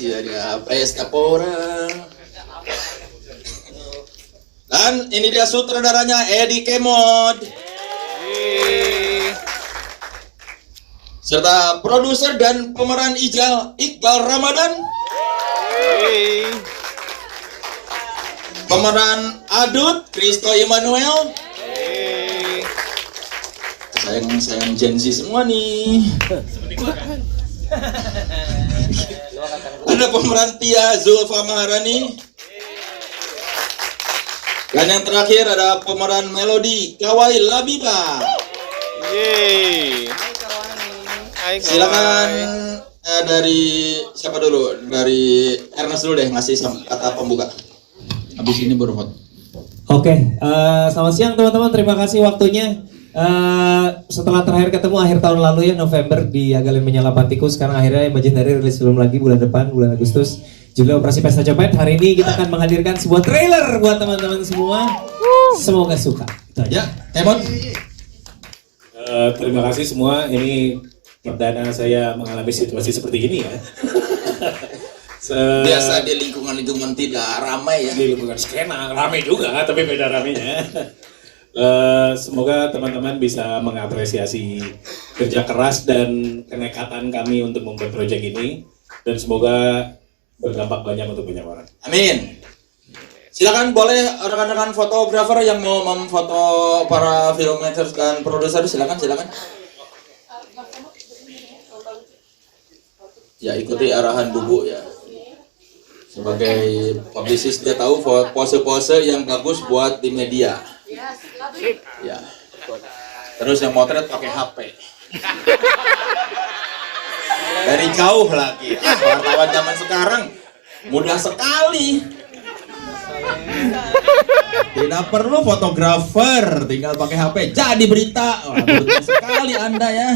Ya, Pesta Pora. Dan ini dia sutradaranya Edi Kemod. Serta produser dan pemeran Iqbal Ramadan. Pemeran Adut Kristo Immanuel. Sayang Gen Z semua nih. Ada pemeran Tia Zulfa Maharani. Dan yang terakhir ada pemeran Melody Kawai Labiba. Silakan dari siapa dulu? Dari Ernest dulu deh ngasih kata pembuka. Habis ini baru foto. Oke, selamat siang teman-teman. Terima kasih waktunya. Setelah terakhir ketemu akhir tahun lalu ya November di Agalin Menyala Patiku, sekarang akhirnya Imaginary rilis film lagi bulan depan, bulan Agustus, judulnya Operasi Pesta Copet. Hari ini kita akan menghadirkan sebuah trailer buat teman-teman semua. Semoga suka. Ya, Kemod. Terima kasih semua. Ini perdana saya mengalami situasi seperti ini ya. Biasa di lingkungan tidak ramai ya. Di lingkungan skena ramai juga, tapi beda ramainya. Semoga teman-teman bisa mengapresiasi kerja keras dan kenekatan kami untuk membuat proyek ini, dan semoga berdampak banyak untuk banyak orang. Amin. Silakan boleh rekan-rekan fotografer yang mau memfoto para filmmakers dan produser, silakan. Ya, ikuti arahan Bubu ya. Sebagai publicist dia tahu pose-pose yang bagus buat di media. Ya. Terus yang motret pakai HP. Dari jauh lagi. Wartawan zaman sekarang mudah sekali. Tidak perlu fotografer, tinggal pakai HP jadi berita. Wah, mudah sekali Anda ya.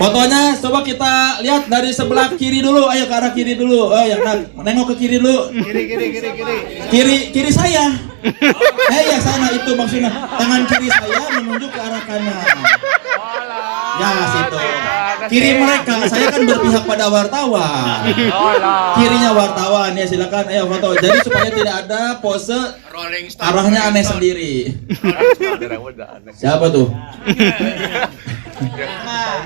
Fotonya coba kita lihat dari sebelah kiri dulu. Ayo ke arah kiri dulu. Oh, yang nengok ke kiri dulu. Kiri saya. Ya sana itu maksudnya. Tangan kiri saya menunjuk ke arah kanan. Ya situ. Kiri mereka. Saya kan berpihak pada wartawan. Kirinya wartawan ya, silakan. Ayo foto. Jadi supaya tidak ada pose arahnya aneh sendiri. Siapa tuh?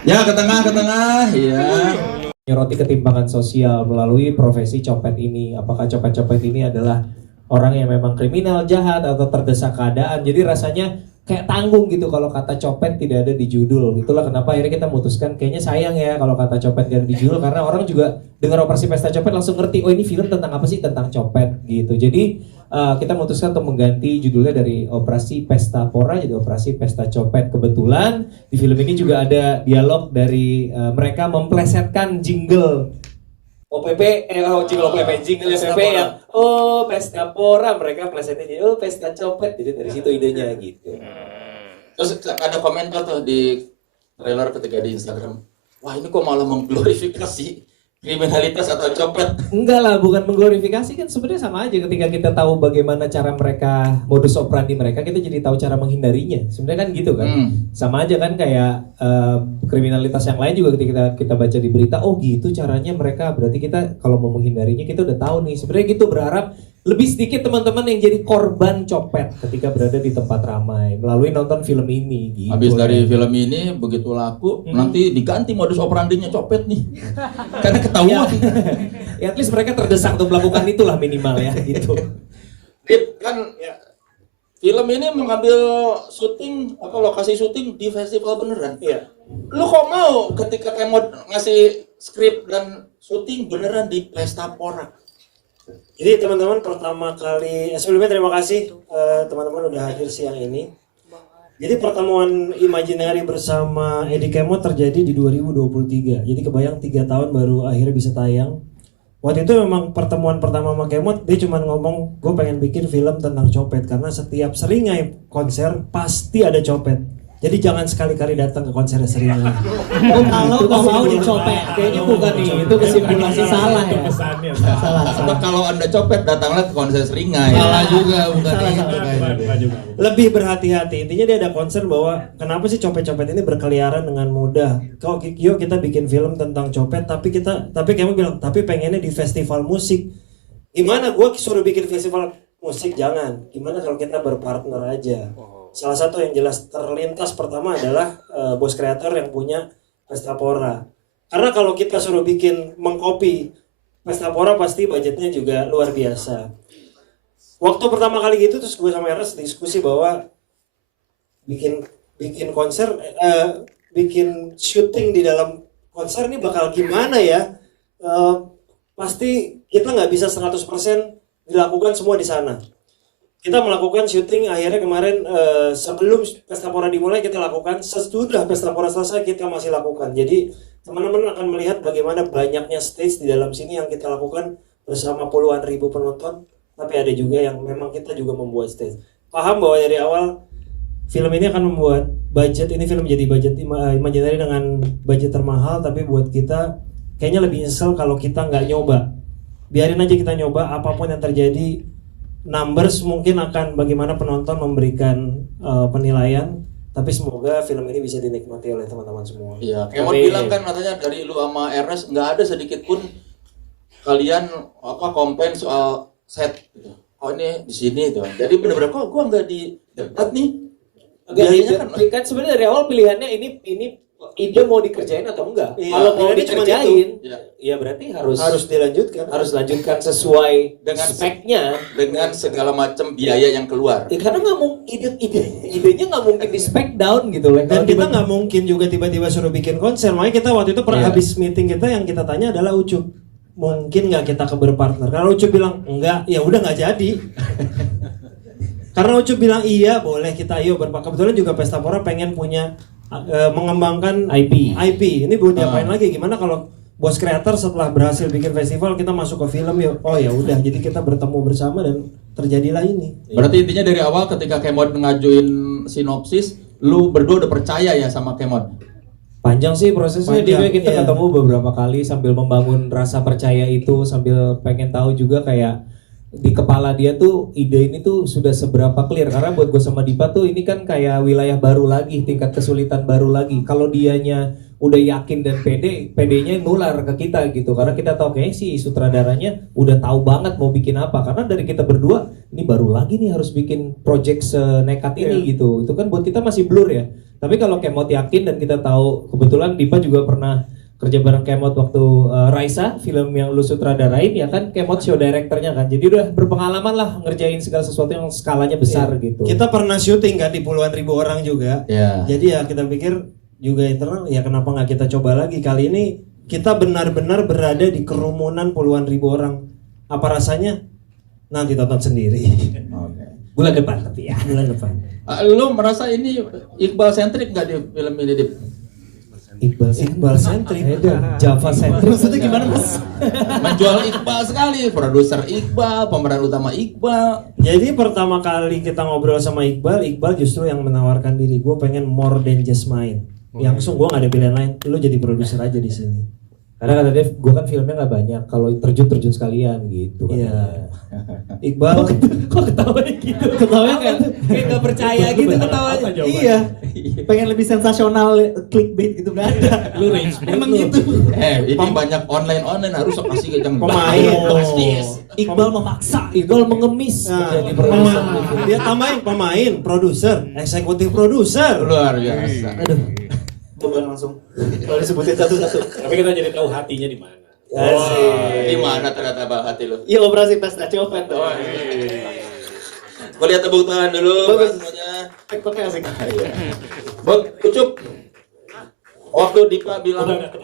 Ya, ke tengah ya. Menyoroti ketimpangan sosial melalui profesi copet ini. Apakah copet-copet ini adalah orang yang memang kriminal, jahat, atau terdesak keadaan? Jadi rasanya kayak tanggung gitu kalau kata copet tidak ada di judul. Itulah kenapa akhirnya kita memutuskan kayaknya sayang ya kalau kata copet tidak ada di judul, karena orang juga dengar Operasi Pesta Copet langsung ngerti, oh ini film tentang apa sih, tentang copet gitu. Jadi kita memutuskan untuk mengganti judulnya dari Operasi Pesta Pora jadi Operasi Pesta Copet. Kebetulan di film ini juga ada dialog dari mereka memplesetkan jingle jingle OPP yang Pesta Pora, mereka plesetnya jadi Pesta Copet, jadi dari situ idenya gitu. Terus ada komentar tuh di trailer ketika di Instagram, wah ini kok malah mengglorifikasi kriminalitas atau copet? Enggak lah, bukan mengglorifikasi, kan sebenarnya sama aja. Ketika kita tahu bagaimana cara mereka, modus operandi mereka, kita jadi tahu cara menghindarinya. Sebenarnya kan gitu kan. Sama aja kan kayak kriminalitas yang lain juga ketika kita baca di berita, oh gitu caranya mereka, berarti kita kalau mau menghindarinya kita udah tahu nih. Sebenarnya gitu, berharap lebih sedikit teman-teman yang jadi korban copet ketika berada di tempat ramai melalui nonton film ini gitu. Habis dari film ini begitu laku, nanti diganti modus operandinya copet nih. Karena ketahuan. Ya, at least mereka terdesak untuk melakukan itulah minimal ya gitu. Kan ya, film ini mengambil syuting atau lokasi syuting di festival beneran. Iya. Lu kok mau ketika Kemod ngasih skrip dan syuting beneran di Pesta Pora? Jadi teman-teman, pertama kali sebelumnya terima kasih teman-teman udah hadir siang ini. Jadi pertemuan Imaginary bersama Edi Kemod terjadi di 2023. Jadi kebayang 3 tahun baru akhirnya bisa tayang. Waktu itu memang pertemuan pertama sama Kemod, dia cuma ngomong gue pengen bikin film tentang copet karena setiap seringai konser pasti ada copet. Jadi jangan sekali-kali datang ke konser Seringai. Kalau mau dicopet, kayaknya bukan nih. Itu kesimpulan salah ya. Salah. Sebab kalau Anda copet datanglah ke konser Seringai. Salah juga bukan itu kayaknya. Lebih berhati-hati. Intinya dia ada concern bahwa kenapa sih copet-copet ini berkeliaran dengan mudah. Kalau yuk kita bikin film tentang copet, tapi kamu bilang tapi pengennya di festival musik. Gimana gue suruh bikin festival musik? Jangan. Gimana kalau kita berpartner aja? Salah satu yang jelas terlintas pertama adalah bos kreator yang punya Pestapora. Karena kalau kita suruh bikin mengcopy Pestapora pasti budgetnya juga luar biasa. Waktu pertama kali gitu terus gue sama Ernest diskusi bahwa bikin konser, bikin syuting di dalam konser ini bakal gimana ya? Pasti kita nggak bisa 100% dilakukan semua di sana. Kita melakukan syuting akhirnya kemarin sebelum Pestapora dimulai kita lakukan, sesudah Pestapora selesai kita masih lakukan. Jadi teman-teman akan melihat bagaimana banyaknya stage di dalam sini yang kita lakukan bersama puluhan ribu penonton. Tapi ada juga yang memang kita juga membuat stage. Paham bahwa dari awal film ini akan membuat budget, ini film jadi budget Imaginary dengan budget termahal, tapi buat kita kayaknya lebih nyesel kalau kita nggak nyoba. Biarin aja kita nyoba, apapun yang terjadi. Numbers mungkin akan bagaimana penonton memberikan penilaian, tapi semoga film ini bisa dinikmati oleh teman-teman semua. Iya, Kemot bilang kan katanya dari lu sama Ernest nggak ada sedikit pun kalian komplain soal set gitu. Oh ini di sini tuh. Jadi benar-benar kok gua nggak di dekat nih. Biasanya kan sebenarnya dari awal pilihannya ini ide mau dikerjain atau enggak. Iya, Kalau mau pilihannya cuma dikerjain, itu. ya berarti harus dilanjutkan. Harus lanjutkan sesuai dengan speknya, dengan segala macam biaya yang keluar. Ya, karena nggak mungkin idenya nggak mungkin di spek down gitu loh. Dan kita nggak mungkin juga tiba-tiba suruh bikin konser. Makanya kita waktu itu habis meeting kita yang kita tanya adalah Ucup, mungkin nggak kita berpartner? Karena Ucup bilang enggak, ya udah nggak jadi. Karena Ucup bilang iya boleh kita ayo berpartner. Kebetulan juga Pestapora pengen punya mengembangkan IP. Ini buat diapain lagi? Gimana kalau bos kreator setelah berhasil bikin festival kita masuk ke film ya? Oh ya udah, jadi kita bertemu bersama dan terjadilah ini. Berarti intinya dari awal ketika Kemot ngajuin sinopsis, lu berdua udah percaya ya sama Kemot? Panjang sih prosesnya, dia kita iya. ketemu beberapa kali sambil membangun rasa percaya itu, sambil pengen tahu juga kayak di kepala dia tuh ide ini tuh sudah seberapa clear. Karena buat gue sama Dipa tuh ini kan kayak wilayah baru lagi, tingkat kesulitan baru lagi. Kalau dianya udah yakin dan PD-nya nular ke kita gitu. Karena kita tahu kayaknya si sutradaranya udah tahu banget mau bikin apa. Karena dari kita berdua ini baru lagi nih harus bikin project senekat ini gitu. Itu kan buat kita masih blur ya. Tapi kalau Kemot yakin dan kita tahu, kebetulan Dipa juga pernah kerja bareng Kemot waktu Raisa, film yang lu sutradarain ya kan, Kemot show directornya kan. Jadi udah berpengalaman lah ngerjain segala sesuatu yang skalanya besar gitu. Kita pernah syuting kan di puluhan ribu orang juga. Jadi ya kita pikir juga internal, ya kenapa nggak kita coba lagi. Kali ini kita benar-benar berada di kerumunan puluhan ribu orang. Apa rasanya? Nanti tonton sendiri. Bulan depan tapi ya. Bulan depan. Lu merasa ini Iqbal sentrik nggak di film ini, Dip? Iqbal sentrik, Java sentrik. Maksudnya gimana Mas? Menjual Iqbal sekali, produser Iqbal, pemeran utama Iqbal. Jadi pertama kali kita ngobrol sama Iqbal justru yang menawarkan diri. Gue pengen more than just main. Langsung gue nggak ada pilihan lain. Lu jadi produser aja di sini. Karena kata Dev, gue kan filmnya nggak banyak. Kalau terjun sekalian gitu. Iya. Iqbal, kok ketawanya gitu? Ketawanya kayak nggak percaya gitu ketawanya. Iya. Pengen lebih sensasional, clickbait gitu nggak ada. Lu range Emang gitu. Ini banyak online harus kasih yang Pemain. Iqbal memaksa. Iqbal mengemis menjadi produser. Dia tambahin pemain, produser, eksekutif produser. Luar biasa. Aduh. Bukan langsung. Kalau disebutin satu-satu. Tapi kita jadi tahu hatinya di mana. Di mana ternyata bang hati lu? Iya, operasi pesta copet tuh. Gue lihat tepuk tangan dulu. Bagus. Semuanya. Pakai asik. Bang, Ucup. Waktu Dipa bilang udah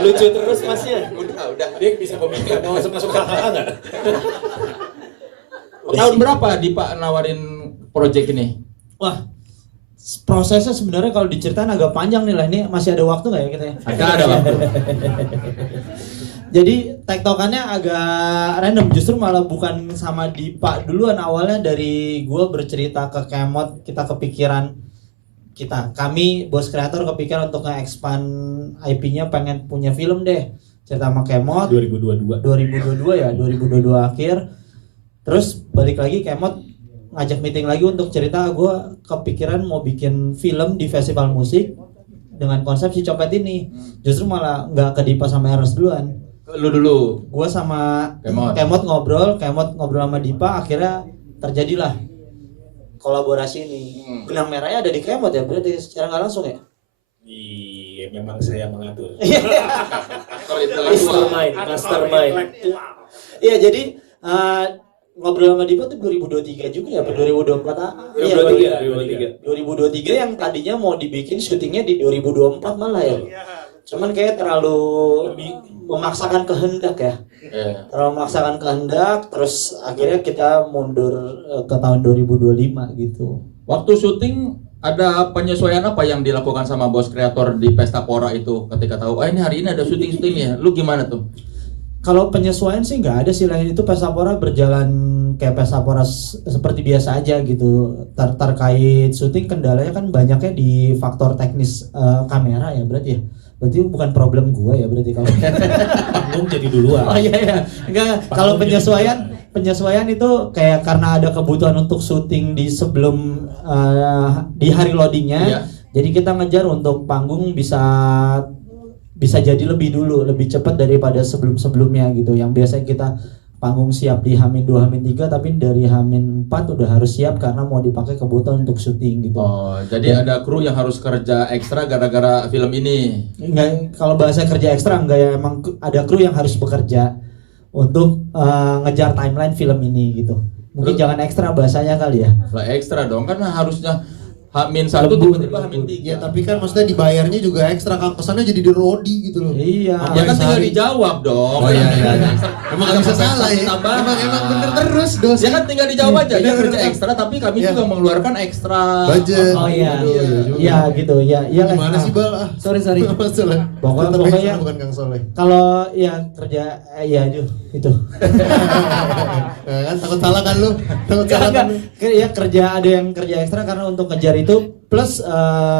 Lucu terus masnya. Udah. Dia bisa pemikiran mau masuk kakak nggak? Tahun berapa Dipa nawarin project ini? Wah, prosesnya sebenarnya kalau diceritain agak panjang nih lah. Ini masih ada waktu nggak ya kita? Ada waktu. Jadi tektokannya agak random, justru malah bukan sama Dipa duluan. Awalnya dari gue bercerita ke Kemot, kami bos kreator kepikiran untuk nge-expand IP-nya, pengen punya film deh. Cerita sama Kemot 2022 ya, 2022 akhir. Terus balik lagi Kemot ngajak meeting lagi untuk cerita, gue kepikiran mau bikin film di festival musik dengan konsep si Copet ini. Justru malah nggak ke Dipa sama Eros duluan. Lu dulu. Gue sama Kemot. Kemot ngobrol sama Dipa, akhirnya terjadilah kolaborasi ini. Benang merahnya ada di Kemot ya, berarti secara nggak langsung ya? Iya, memang saya mengatur. Mastermind. Iya, jadi ngobrol sama Dipa tuh 2023 juga ya, apa 2024? Iya, 2023 yang tadinya mau dibikin syutingnya di 2024 malah ya. Cuman kayak terlalu memaksakan kehendak ya. Terlalu memaksakan kehendak, terus akhirnya kita mundur ke tahun 2025 gitu. Waktu syuting ada penyesuaian apa yang dilakukan sama bos kreator di Pesta Pora itu ketika tahu, ini hari ini ada syuting ya. Lu gimana tuh? Kalau penyesuaian sih nggak ada sih, lain itu Pesta Pora berjalan kayak Pesta Pora seperti biasa aja gitu. Terkait syuting kendalanya kan banyaknya di faktor teknis kamera ya berarti ya. Berarti bukan problem gua ya berarti kalau Panggung jadi duluan. Oh iya. Enggak, kalau penyesuaian itu kayak karena ada kebutuhan untuk syuting di sebelum di hari loadingnya. Iya. Jadi kita ngejar untuk panggung bisa jadi lebih dulu, lebih cepat daripada sebelumnya gitu. Yang biasanya kita panggung siap di H-2, H-3, tapi dari H-4 udah harus siap karena mau dipakai kebutuhan untuk syuting gitu. Oh, jadi ada kru yang harus kerja ekstra gara-gara film ini. Enggak, kalau bahasa kerja ekstra enggak ya, emang ada kru yang harus bekerja untuk ngejar timeline film ini gitu. Mungkin jangan ekstra bahasanya kali ya. Lah ekstra dong, kan harusnya H-1 tiba-tiba H-3. Ya tapi kan maksudnya dibayarnya juga ekstra, kan kesannya jadi di rodi gitu loh. Iya. Ya kan tinggal dijawab dong. Oh iya. Emang Gak bisa salah ya. Emang bener terus dos. Ya kan tinggal dijawab aja, dia kerja ekstra tapi kami juga mengeluarkan ekstra budget. Oh iya. Aduh, Iya gitu. Ya, iya. Gimana sih Bal? Sorry. Masalah. Pokoknya bukan Kang Soleh. kalau ya kerja ya itu. Kan takut salah kan lu? Takut salah kan lu? Ya kerja, ada yang kerja ekstra karena untuk ngejar itu, plus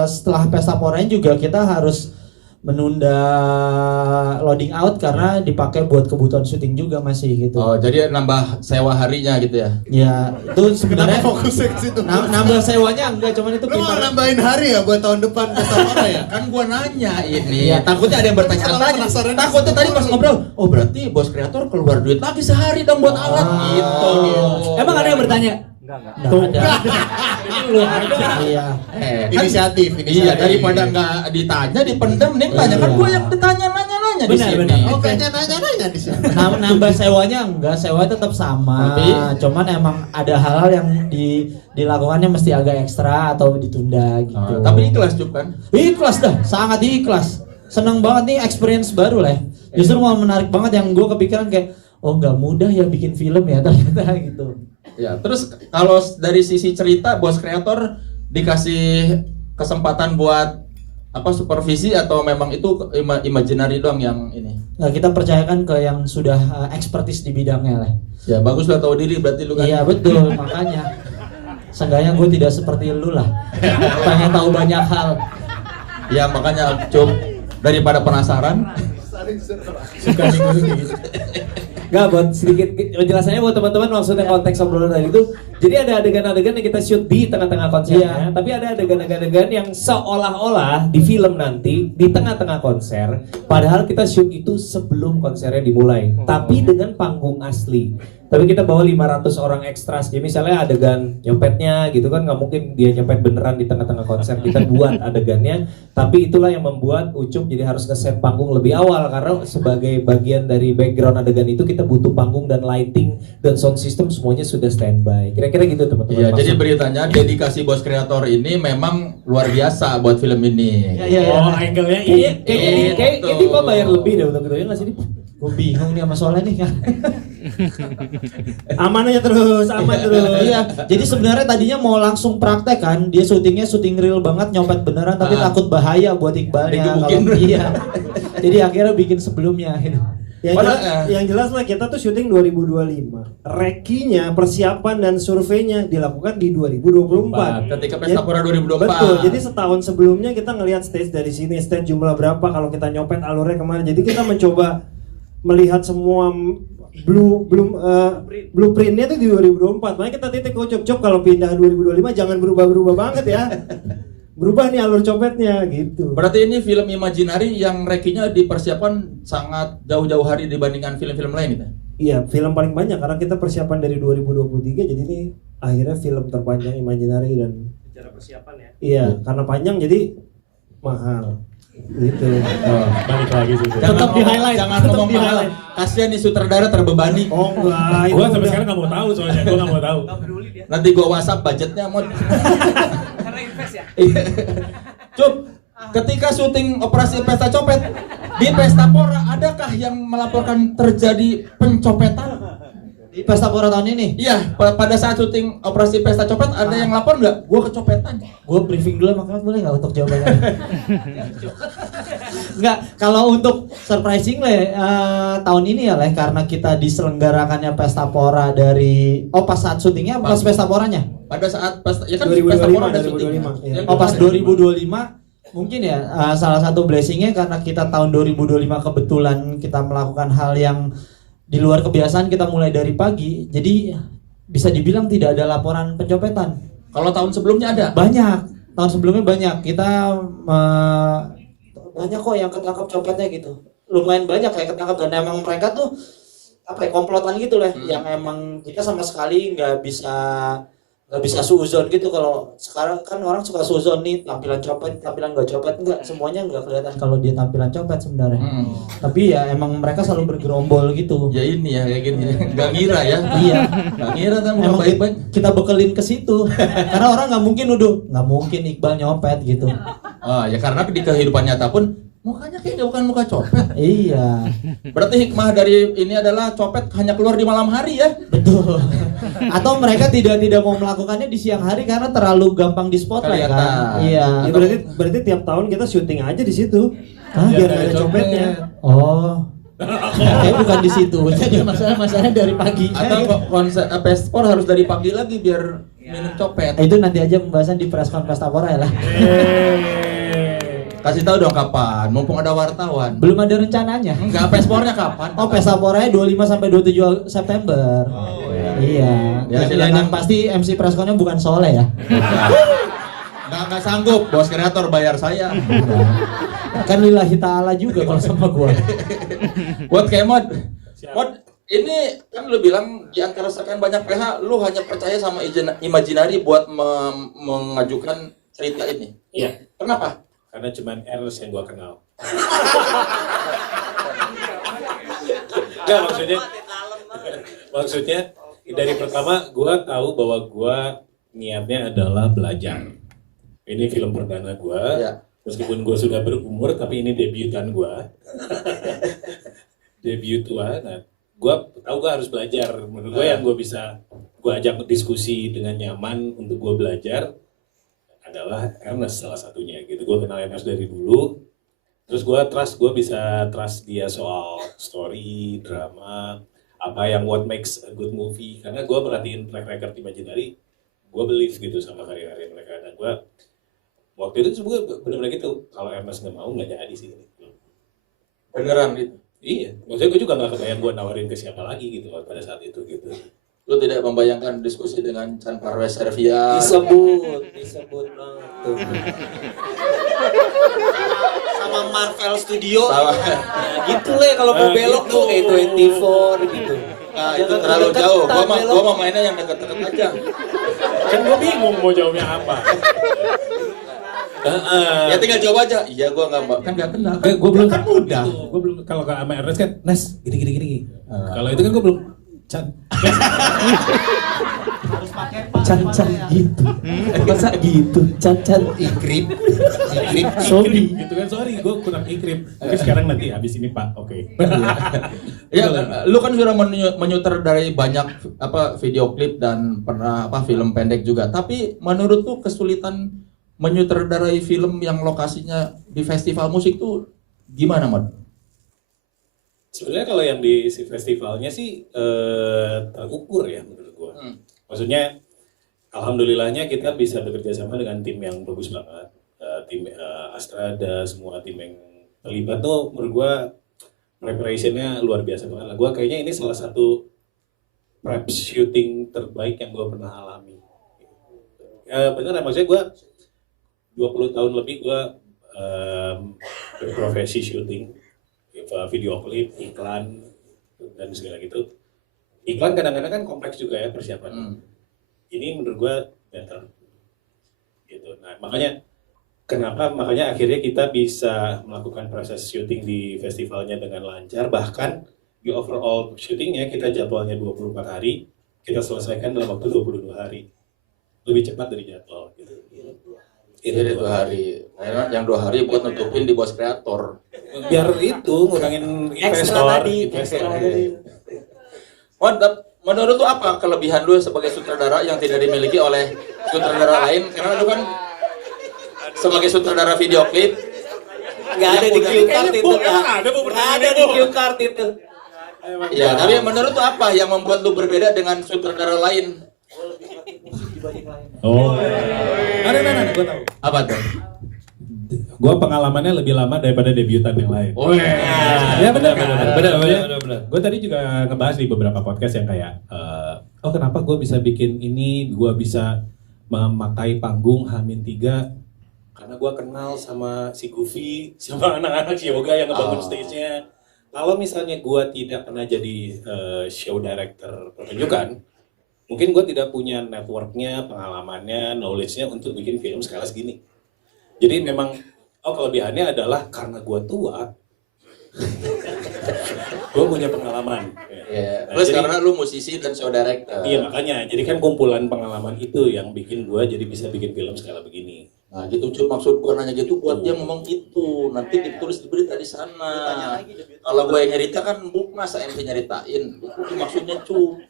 setelah Pesta Poranya juga kita harus menunda loading out karena dipakai buat kebutuhan syuting juga masih gitu. Oh, jadi nambah sewa harinya gitu ya. Ya, itu sebenarnya Kenapa fokusnya ke situ? nambah sewanya enggak, cuman itu Lu mau pintar. nambahin hari ya buat tahun depan Pesta Pora ya? Kan gua nanya ini. Iya. Takutnya ada yang bertanya-tanya. Penasaran. Takutnya tadi pas ngobrol, oh berarti bos kreator keluar duit lagi sehari dong buat alat gitu. Emang ada yang bertanya? Enggak ada. Iya. Kan Inisiatif. iya, daripada nggak ditanya dipendam, nih tanya kan gua yang ditanya nanya-nanya di sini. Oh kayaknya nanya-nanya di sini. Nambah sewanya enggak, sewa tetap sama. Tapi? Cuman emang ada hal-hal yang dilakukannya mesti agak ekstra atau ditunda gitu. Tapi ikhlas juga kan. Ikhlas dah, sangat ikhlas. Seneng banget nih experience baru lah. Justru malah menarik banget yang gue kepikiran kayak, oh nggak mudah ya bikin film ya ternyata gitu. Ya, terus kalau dari sisi cerita bos kreator dikasih kesempatan buat apa supervisi atau memang itu imaginary doang yang ini? Nah, kita percayakan ke yang sudah expertise di bidangnya lah. Ya bagus lah, tahu diri berarti lu kan. Iya betul, makanya. Seenggaknya gue tidak seperti lu lah. Pengen tahu banyak hal. Ya makanya Cum, daripada penasaran. Suka gitu. Gak, buat sedikit penjelasannya buat teman-teman, maksudnya konteks obrolan tadi itu, jadi ada adegan-adegan yang kita shoot di tengah-tengah konsernya, tapi ada adegan-adegan yang seolah-olah di film nanti di tengah-tengah konser, padahal kita shoot itu sebelum konsernya dimulai, tapi dengan panggung asli. Tapi kita bawa 500 orang ekstras, jadi misalnya adegan nyepetnya gitu kan, nggak mungkin dia nyepet beneran di tengah-tengah konser, kita buat adegannya. Tapi itulah yang membuat Ucup jadi harus nge-set panggung lebih awal, karena sebagai bagian dari background adegan itu kita butuh panggung dan lighting dan sound system semuanya sudah standby. Kira-kira gitu teman-teman. Iya, jadi beritanya dedikasi bos kreator ini memang luar biasa buat film ini. Oh, angle-nya kayaknya Dipa bayar lebih deh untuk itu ya nggak sih? Gue bingung nih sama soalnya nih kan. Aman aja terus, aman terus. Iya, jadi sebenarnya tadinya mau langsung praktek kan, dia syutingnya syuting real banget, nyopet beneran, tapi takut bahaya buat Iqbalnya. Iya. Jadi akhirnya bikin sebelumnya. Yang jelas lah kita tuh syuting 2025. Rekinya, persiapan dan surveinya dilakukan di 2024. Ketika Pesta Pora 2024. Betul. Jadi setahun sebelumnya kita ngelihat stage dari sini, stage jumlah berapa, kalau kita nyopet alurnya kemana. Jadi kita mencoba melihat semua blueprintnya tuh di 2024. Makanya kita titik cop kalau pindah 2025 jangan berubah-berubah banget ya. Berubah nih alur copetnya gitu. Berarti ini film Imaginary yang rekinya dipersiapkan sangat jauh-jauh hari dibandingkan film-film lain gitu. Iya, film paling banyak karena kita persiapan dari 2023, jadi ini akhirnya film terpanjang Imaginary dan Bicara persiapan ya. iya, karena panjang jadi mahal. Gitu. Balik lagi sih. Jangan di highlight. Jangan Tetap ngomong di mahal. highlight. Kasihan nih sutradara terbebani. Oh enggak, Gua sampai sekarang nggak mau tahu soalnya, gua nggak mau tahu. Nanti gua WhatsApp budgetnya mau. Karena invest ya. Cup, ketika syuting operasi Pesta Copet di Pesta Pora, adakah yang melaporkan terjadi pencopetan? Di Pesta Pora tahun ini. Iya, pada saat syuting operasi Pesta Copet ada yang lapor nggak? Gua kecopetan. Gue briefing dulu sama kalian boleh nggak untuk jawabannya? Nggak, kalau untuk surprising tahun ini ya karena kita diselenggarakannya Pesta Pora dari pas saat syutingnya pas Pesta Poranya? Pada saat pesta, ya kan 2025, Pesta Pora ada syuting. 2025, iya. Ya, Pas 2025 mungkin ya salah satu blessingnya karena kita tahun 2025 kebetulan kita melakukan hal yang di luar kebiasaan, kita mulai dari pagi, jadi bisa dibilang tidak ada laporan pencopetan. Kalau tahun sebelumnya ada. Banyak, tahun sebelumnya banyak. Kita banyak kok yang ketangkap copetnya gitu. Lumayan banyak kayak ketangkap, dan emang mereka tuh apa ya, komplotan gitu lah, yang emang kita sama sekali nggak bisa suzon gitu. Kalau sekarang kan orang suka suzon nih, tampilan copet, tampilan nggak copet, enggak, semuanya nggak kelihatan kalau dia tampilan copet sebenarnya. Tapi ya emang mereka selalu bergerombol gitu. Ya ini ya kayak gini, nggak ngira ya. Iya, Nggak ngira kan emang baik-baik. kita bekelin ke situ. Karena orang nggak mungkin nggak mungkin Iqbal nyopet gitu. Ah ya karena di kehidupan nyata pun mukanya kayaknya bukan muka copet. Iya, Berarti hikmah dari ini adalah copet hanya keluar di malam hari ya. betul. Atau mereka tidak mau melakukannya di siang hari karena terlalu gampang di spotlight kan. Kelihatan. Iya. Ya, berarti tiap tahun kita syuting aja di situ. Hah? Biar nggak ada copetnya. Oh. Kayak bukan di situ. Jadi masalahnya dari pagi. Atau konsep Pestpor harus dari pagi lagi biar minum copet. Itu nanti aja pembahasan di preskon Pesta Pora ya lah. Kasih tahu dong kapan, mumpung ada wartawan. Belum ada rencananya. Enggak, Pestpornya kapan? Oh, Pesta Poranya 25 sampai 27 September. Iya. Ya, Yang pasti MC preskonnya bukan Soleh ya. Enggak sanggup, bos kreator bayar saya. Kan lillahi ta'ala juga kalau sama gua. Buat kayak Mod, ini kan lu bilang di antara sekian banyak PH, lu hanya percaya sama Imaginary buat mengajukan cerita ini. Iya. Kenapa? Karena cuman Ernest yang gua kenal. Enggak, maksudnya dari pertama gua tahu bahwa gua niatnya adalah belajar. Ini film perdana gua. Ya. Meskipun gua sudah berumur, tapi ini debutan gua. Debut gua. Nah, gua tahu gua harus belajar. Menurut gua yang gua bisa gua ajak diskusi dengan nyaman untuk gua belajar adalah Ernest salah satunya gitu. Gue kenal Ernest dari dulu, terus gue bisa trust dia soal story, drama, apa yang what makes a good movie. Karena gue perhatiin track record Imaginary, gue believe gitu sama karya-karya mereka. Dan gue waktu itu gue benar-benar gitu. Kalau Ernest nggak mau nggak jadi sih. Beneran gitu. Iya, maksudnya gue juga nggak kebayang gue nawarin ke siapa lagi gitu pada saat itu gitu. Lu tidak membayangkan diskusi dengan Chan Parves Servia. Disebut banget tuh. Sama Marvel Studio. Sama. Gitu lah kalau mau belok tuh kayak 24 gitu. Nah, itu terlalu jauh. Gua mau mainnya yang deket-deket aja. Kan gue bingung mau jawabnya apa. Ya tinggal jawab aja. Iya, gua kan nggak kenal. Gue belum kan mudah. Gue belum kalau ke sama Ernest kan, Nes, gini. Kalau itu kan gue belum Can gitu. Masa gitu? Can Ikrip. sorry. Gitu kan, sorry gue kurang ikrip. Mungkin sekarang nanti habis ini Pak, oke. Ya, lu kan sudah menyutradarai banyak video klip dan pernah film pendek juga. Tapi menurut lu kesulitan menyutradarai film yang lokasinya di festival musik tuh gimana, Mod? Sebenarnya kalau yang di si festivalnya sih terukur ya menurut gua. Maksudnya alhamdulillahnya kita bisa bekerja sama dengan tim yang bagus banget. Tim Astrada, semua tim yang terlibat tuh menurut gua preparationnya luar biasa banget lah. Gua kayaknya ini salah satu prep shooting terbaik yang gua pernah alami. Bener maksudnya gua 20 tahun lebih gua berprofesi shooting. Video klip, iklan, dan segala gitu. Iklan kadang-kadang kan kompleks juga ya persiapan. Ini menurut gua better. Gitu. Nah, makanya akhirnya kita bisa melakukan proses syuting di festivalnya dengan lancar. Bahkan di overall syutingnya kita jadwalnya 24 hari, kita selesaikan dalam waktu 22 hari. Lebih cepat dari jadwal gitu. Itu 2 hari. Nah, yang 2 hari buat nutupin di bos kreator. Biar itu ngurangin investor. Menurut lu apa kelebihan lu sebagai sutradara yang tidak dimiliki oleh sutradara lain? Karena lu kan sebagai sutradara video klip Nggak ada di cue card itu. Nggak ada di cue card itu. ya, tapi menurut lu apa yang membuat lu berbeda dengan sutradara lain? Oh. Ada, gue tahu. Apa tuh? Gue pengalamannya lebih lama daripada debutan yang lain. Oh iya. Ya benar. Gue tadi juga ngebahas di beberapa podcast yang kayak, kenapa gue bisa bikin ini, gue bisa memakai panggung H-3 karena gue kenal sama si Goofy, sama anak-anak yoga yang ngebangun stage-nya. Kalau misalnya gue tidak pernah jadi show director pertunjukan, mungkin gue tidak punya networknya, pengalamannya, knowledge-nya untuk bikin film skala segini. Jadi memang, kelebihannya adalah karena gue tua, gue punya pengalaman. Yeah. Plus karena lu musisi dan show director. Iya makanya, jadi kan kumpulan pengalaman itu yang bikin gue jadi bisa bikin film skala begini. Nah gitu cuy, maksud gue nanya gitu buat dia ngomong gitu, nanti ditulis di berita di sana. Kalau gue yang nyerita kan masa MC nyeritain, itu maksudnya cuy.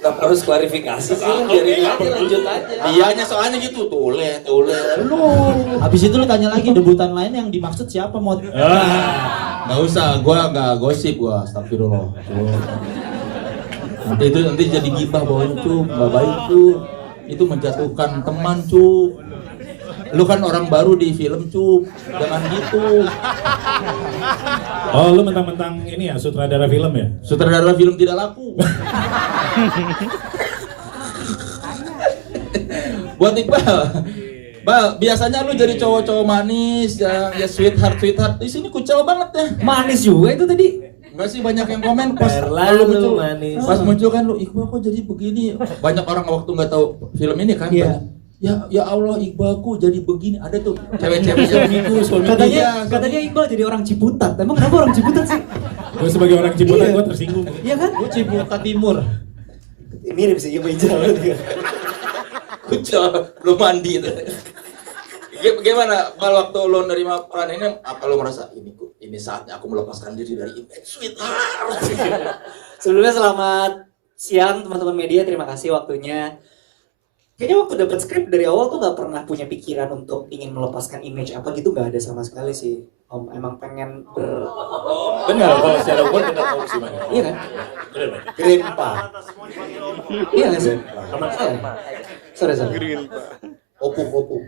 Nggak harus klarifikasi sih, biarin aja lanjut aja. Iyanya soalnya gitu, tulen. Lu. Habis itu lu tanya lagi debutan lain yang dimaksud siapa, Mod? Nggak usah, gue nggak gosip gue, astagfirullah. Nanti jadi gibah bawahnya cuy, nggak baik cuy. Itu menjatuhkan teman cuy. Lu kan orang baru di film cuy, jangan gitu. Oh, lu mentang-mentang ini ya, sutradara film ya? Sutradara film tidak laku. Buat Iqbal, biasanya lu jadi cowok-cowok manis, ya sweetheart. Di sini kucel banget ya. Manis juga itu tadi. Enggak sih, banyak yang komen pas Terlalu lu muncul, manis. pas muncul kan lu Iqbal kok jadi begini. Banyak orang waktu nggak tahu film ini kan. Iya. Ya Allah, Iqbalku jadi begini. Ada tuh cewek-cewek yang begitu, suami dia. Katanya Iqbal jadi orang Ciputat. Emang kenapa orang Ciputat sih? Gue sebagai orang Ciputat, gue tersinggung. Iya kan? Gue Ciputat Timur. Mirip sih Iqbal jalan juga. Kucel, belum mandi tuh. Gimana kalau waktu lo nerima peran ini, apa lo merasa ini saatnya aku melepaskan diri dari image sweetheart? Sebelumnya selamat siang teman-teman media, terima kasih waktunya. Kayaknya waktu dapat skrip dari awal tuh nggak pernah punya pikiran untuk ingin melepaskan image apa gitu, nggak ada sama sekali sih. Om emang pengen Benar, kalau secara umur kita tahu sih mana. iya kan? Benar, Bang. Grandpa. Iya nggak sih? Sorry. Opung.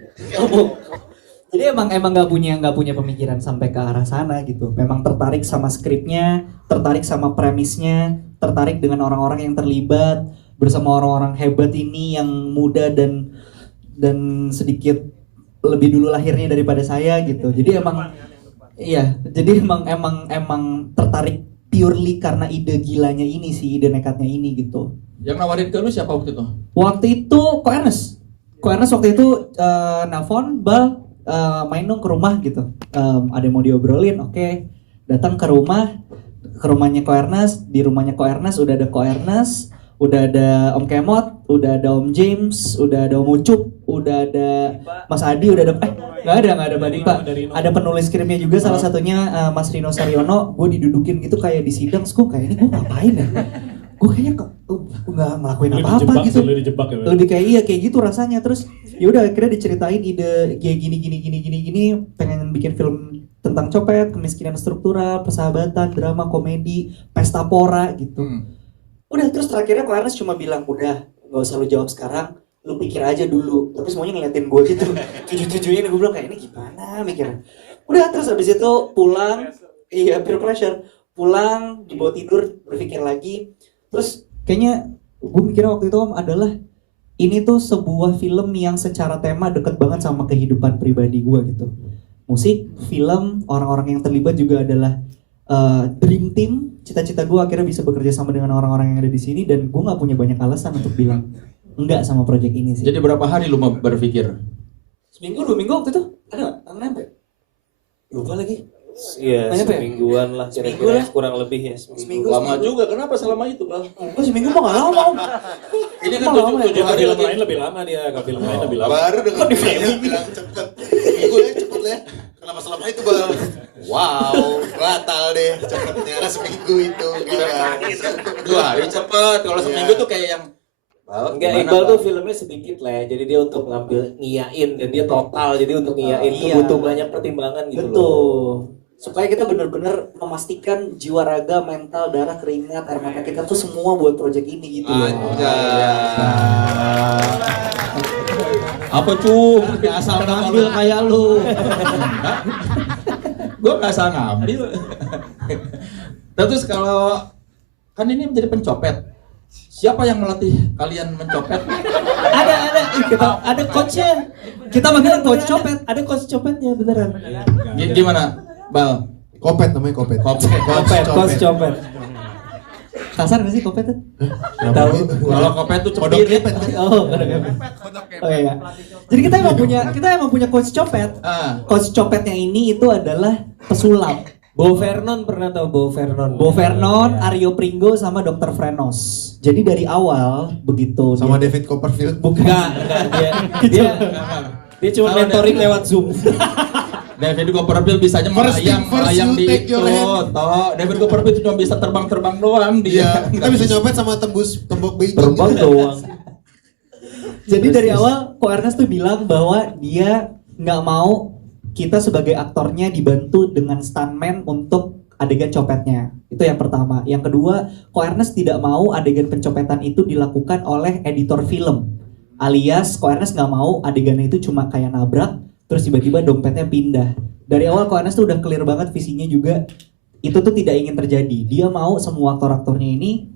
Jadi emang nggak punya pemikiran sampai ke arah sana gitu. Memang tertarik sama skripnya, tertarik sama premisnya, tertarik dengan orang-orang yang terlibat bersama orang-orang hebat ini yang muda dan sedikit lebih dulu lahirnya daripada saya gitu. Jadi emang tertarik purely karena ide gilanya ini sih, ide nekatnya ini gitu. Yang nawarin ke lu siapa waktu itu? Waktu itu Ko Ernest waktu itu nelfon, Bal main dong ke rumah gitu. Ada yang mau diobrolin, oke. Datang ke rumah, ke rumahnya Ko Ernest, di rumahnya Ko Ernest udah ada Ko Ernest, udah ada Om Kemot, udah ada Om James, udah ada Om Ucup, udah ada Mas Adi, udah ada nggak ada Mbak Dipa. Ada penulis skripnya juga salah satunya Mas Rino Saryono. Gue didudukin gitu kayak di sidang, gue kayak ini gue ngapain ya? Gue kayaknya nggak ngelakuin apa-apa gitu. Lebih kayak iya kayak gitu rasanya. Terus ya udah akhirnya diceritain ide kayak gini, pengen bikin film tentang copet, kemiskinan struktural, persahabatan, drama, komedi, pesta pora gitu. Udah terus terakhirnya Ko Ernest cuma bilang udah nggak usah lu jawab sekarang, lu pikir aja dulu. Tapi semuanya ngeliatin gue gitu, tujuh-tujuhin. Gue bilang kayak ini gimana mikirnya. Udah terus habis itu pulang, iya peer pressure, pulang dibawa tidur berpikir lagi. Terus kayaknya gue mikirnya waktu itu Om adalah ini tuh sebuah film yang secara tema deket banget sama kehidupan pribadi gue gitu. Musik, film, orang-orang yang terlibat juga adalah dream team. Cita-cita gue akhirnya bisa bekerja sama dengan orang-orang yang ada di sini dan gue nggak punya banyak alasan untuk bilang enggak sama project ini sih. Jadi berapa hari lu mau berpikir? Seminggu, 2 minggu waktu itu ada nggak? Nyampe? Lupa lagi. Iya, Banyak ya? semingguan lah Seminggu kira-kira lah. kurang lebih ya. Seminggu. Lama juga, kenapa selama itu Bang? Oh, seminggu mah nggak lama Om. Ini kan Lama ya? tujuh hari film lain lebih lama dia, kalau film lain lebih lama. Baru dengan dia bilang cepet. Minggu ya cepet lah. Kenapa selama itu bang? Wow, batal deh cepetnya. Seminggu itu. Gila. 2 hari cepet, kalau seminggu tuh kayak yang Enggak, Iqbal tuh filmnya sedikit lah ya. Jadi dia untuk ngambil ngiyain dan dia total. Jadi untuk ngiyain tuh Iya. butuh banyak pertimbangan gitu loh. Betul. Supaya kita benar-benar memastikan jiwa raga, mental, darah, keringat, air mata kita tuh semua buat project ini gitu loh. apa cu? Asal ngambil kayak lu. Gue gak asal ngambil. Terus kalau kan ini menjadi pencopet, siapa yang melatih kalian mencopet? Ada coachnya. Kita manggil coach copet. Ada coach copetnya beneran. Gimana, Bal? Kopet namanya kopet. Coach copet. Kasar nggak sih kopet tuh? Tahu. Kalau kopet tuh Kodok cepet. kepet kan? Oh, iya. Jadi kita emang punya coach copet. Coach copetnya ini itu adalah pesulap. Bo Vernon pernah tahu Bo Vernon? Bo Vernon, Aryo Pringgo sama Dr. Frenos. Jadi dari awal begitu Sama David Copperfield. Enggak, dia cuma Kalau mentoring lewat Zoom. David Copperfield bisanya First thing first, melayang you di take itu. your hand. Toh, David Copperfield cuma bisa terbang-terbang doang dia. Iya, kita bisa nyopet sama tembus tembok beijing. Terbang doang. Jadi dari awal Ko Ernest tuh bilang bahwa dia nggak mau kita sebagai aktornya dibantu dengan stuntman untuk adegan copetnya. Itu yang pertama. Yang kedua, Ko Ernest tidak mau adegan pencopetan itu dilakukan oleh editor film. Alias Ko Ernest nggak mau adegannya itu cuma kayak nabrak, terus tiba-tiba dompetnya pindah. Dari awal Ko Ernest tuh udah clear banget visinya juga. Itu tuh tidak ingin terjadi. Dia mau semua aktor-aktornya ini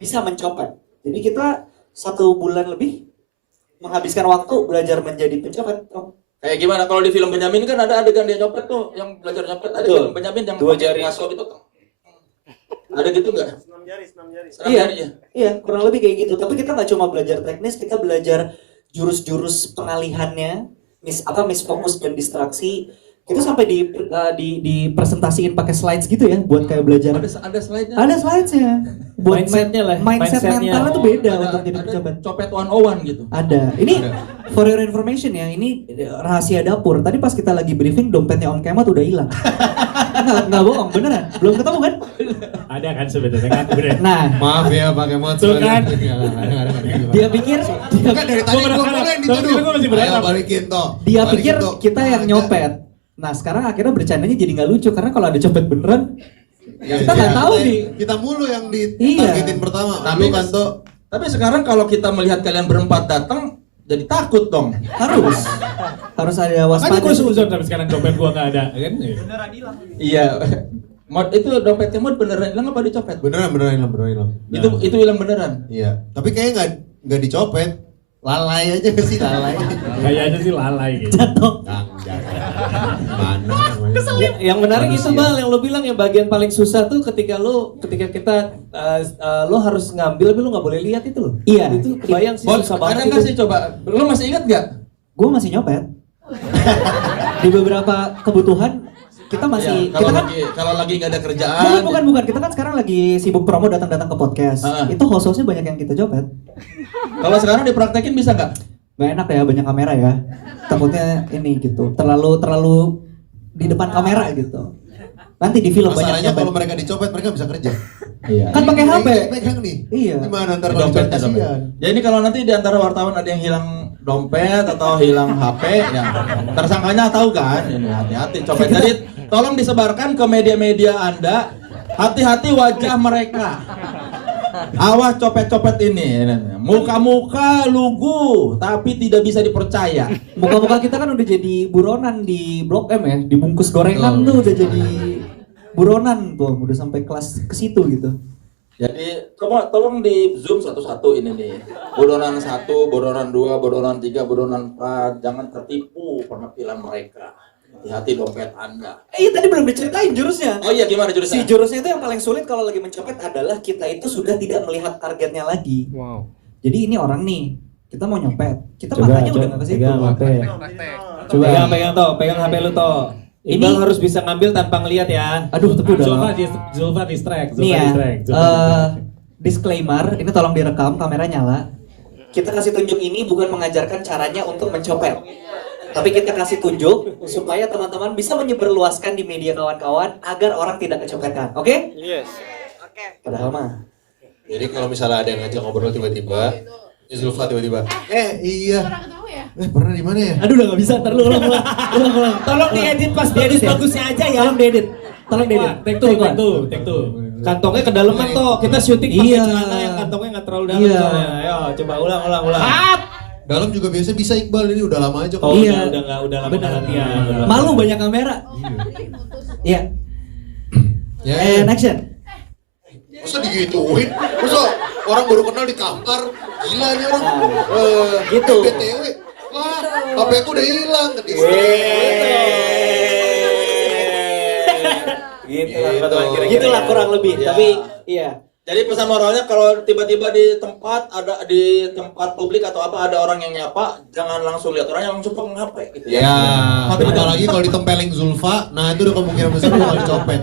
bisa mencopet. Jadi kita 1 bulan lebih menghabiskan waktu belajar menjadi pencopet. Kayak gimana kalau di film Benyamin kan ada adegan dia nyopet tuh, yang belajar nyopet ada Betul. film Benyamin yang 2 pakai jari. ngaso itu. Ada gitu nggak? 6 jari. Iya, kurang lebih kayak gitu. Tapi kita nggak cuma belajar teknis, kita belajar jurus-jurus pengalihannya, misfokus dan distraksi. Kita sampai dipresentasiin pakai slides gitu ya, buat kayak belajar. Ada slide-nya. Ada slides-nya. Buat Mindset-nya lah. Mindset Mindset-nya. mentalnya tuh beda Ada- untuk jadi ada pencopet. copet 101 gitu. Ada. Ini for your information ya, ini rahasia dapur. Tadi pas kita lagi briefing, dompetnya Om Kemot udah hilang. Nggak bohong, beneran. Belum ketemu kan? Ada kan sebenarnya kan bener. Nah, Maaf ya pakai mod. Tuh kan. dia pikir Enggak dari tadi gua mulai dituduh. Gua masih berharap. Ayo balikin toh. dia Balikin, pikir toh. kita yang Ada. nyopet. Nah, sekarang akhirnya bercandanya jadi nggak lucu karena kalau ada copet beneran, Ya, kita nggak ya, tahu kita- nih. Kita mulu yang Iya. ditargetin pertama. Tapi Lu kan toh. Tapi sekarang kalau kita melihat kalian berempat datang, jadi takut dong. Harus ada Makanya waspada. gue suzon tapi sekarang dompet gua nggak ada kan? Iya. Mod itu dompetnya Mod beneran hilang apa dicopet? Beneran hilang. Itu hilang beneran. Iya. Tapi kayaknya nggak dicopet. Lalai aja sih lalai. Kayaknya sih lalai gitu. Mana? Yang menarik itu Manusia. Bal, yang lo bilang ya bagian paling susah tuh ketika kita lo harus ngambil tapi lo nggak boleh lihat itu loh. Iya. Itu kebayang sih Mod, susah ada banget nggak itu. sih coba? Lo masih ingat nggak? Gue masih nyopet. Di beberapa kebutuhan kita masih Iya, kalau kita kan kalau lagi nggak ada kerjaan. bukan kita kan sekarang lagi sibuk promo datang-datang ke podcast. Itu host-hostnya banyak yang kita copet. Kalau sekarang dipraktekin bisa nggak? Gak enak ya banyak kamera ya. Takutnya ini gitu. Terlalu di depan kamera gitu. Nanti di film banyak Masalahnya nyopet. kalau mereka dicopet mereka bisa kerja. Iya. Kan pakai HP. Pegang nih. Iya. Gimana ntar Di kalau dompetnya, dicopet dompet. kasihan. Ya ini kalau nanti di antara wartawan ada yang hilang dompet atau hilang HP, ya tersangkanya tahu kan? Ini hati-hati copet. Jadi tolong disebarkan ke media-media Anda. Hati-hati wajah mereka. Awas copet-copet ini. Muka-muka lugu, tapi tidak bisa dipercaya. Muka-muka kita kan udah jadi buronan di Blok M ya, dibungkus gorengan tuh udah jadi buronan tuh, udah sampai kelas ke situ gitu. Jadi tolong di zoom satu-satu ini nih. Bodonan 1, bodonan 2, bodonan 3, bodonan 4. Jangan tertipu penampilan mereka. Hati-hati dompet Anda. Tadi belum diceritain jurusnya. Oh iya, gimana jurusnya? Si jurusnya itu yang paling sulit kalau lagi mencopet adalah kita itu sudah tidak melihat targetnya lagi. Wow. Jadi ini orang nih, kita mau nyopet, kita Coba, matanya udah nggak ke situ. pegang HP. Coba pegang HP lu toh. Iqbal harus bisa ngambil tanpa ngelihat ya. Aduh, tepu udah. Zulfa distract. Nih ya, disclaimer, ini tolong direkam, kamera nyala. Kita kasih tunjuk ini bukan mengajarkan caranya untuk mencopet. Tapi kita kasih tunjuk supaya teman-teman bisa menyebarluaskan di media kawan-kawan agar orang tidak kecopetan. Oke? Yes. Oke. Padahal mah. Jadi kalau misalnya ada yang ngajak ngobrol tiba-tiba, Zulfa tiba-tiba, iya. Pernah di mana ya? Aduh udah gak bisa, ntar lu ulang. Tolong diedit pas diedit bagusnya aja ya. Tolong diedit. Tolong diedit. Take two. Kantongnya kedalaman toh. Kita syuting pakai Iya. celana yang kantongnya nggak terlalu dalam Iya. soalnya. Ayo coba ulang. Dalam juga biasa bisa Iqbal, ini udah lama aja Oh, kok. Iya. udah lama latihan. Malu banyak kamera. Iya. Ya, And action. masa digituin? Masa orang baru kenal di kamar? Gila nih orang. Gitu. BTW. Wah, HP aku udah hilang. Gitulah kurang lebih. Ya. Tapi iya. Jadi pesan moralnya kalau tiba-tiba di tempat publik atau apa ada orang yang nyapa, jangan langsung lihat orangnya, langsung pegang HP gitu ya. Ya, bentar lagi kalau ditempelin Zulfa, nah itu udah kemungkinan besar bakal dicopet.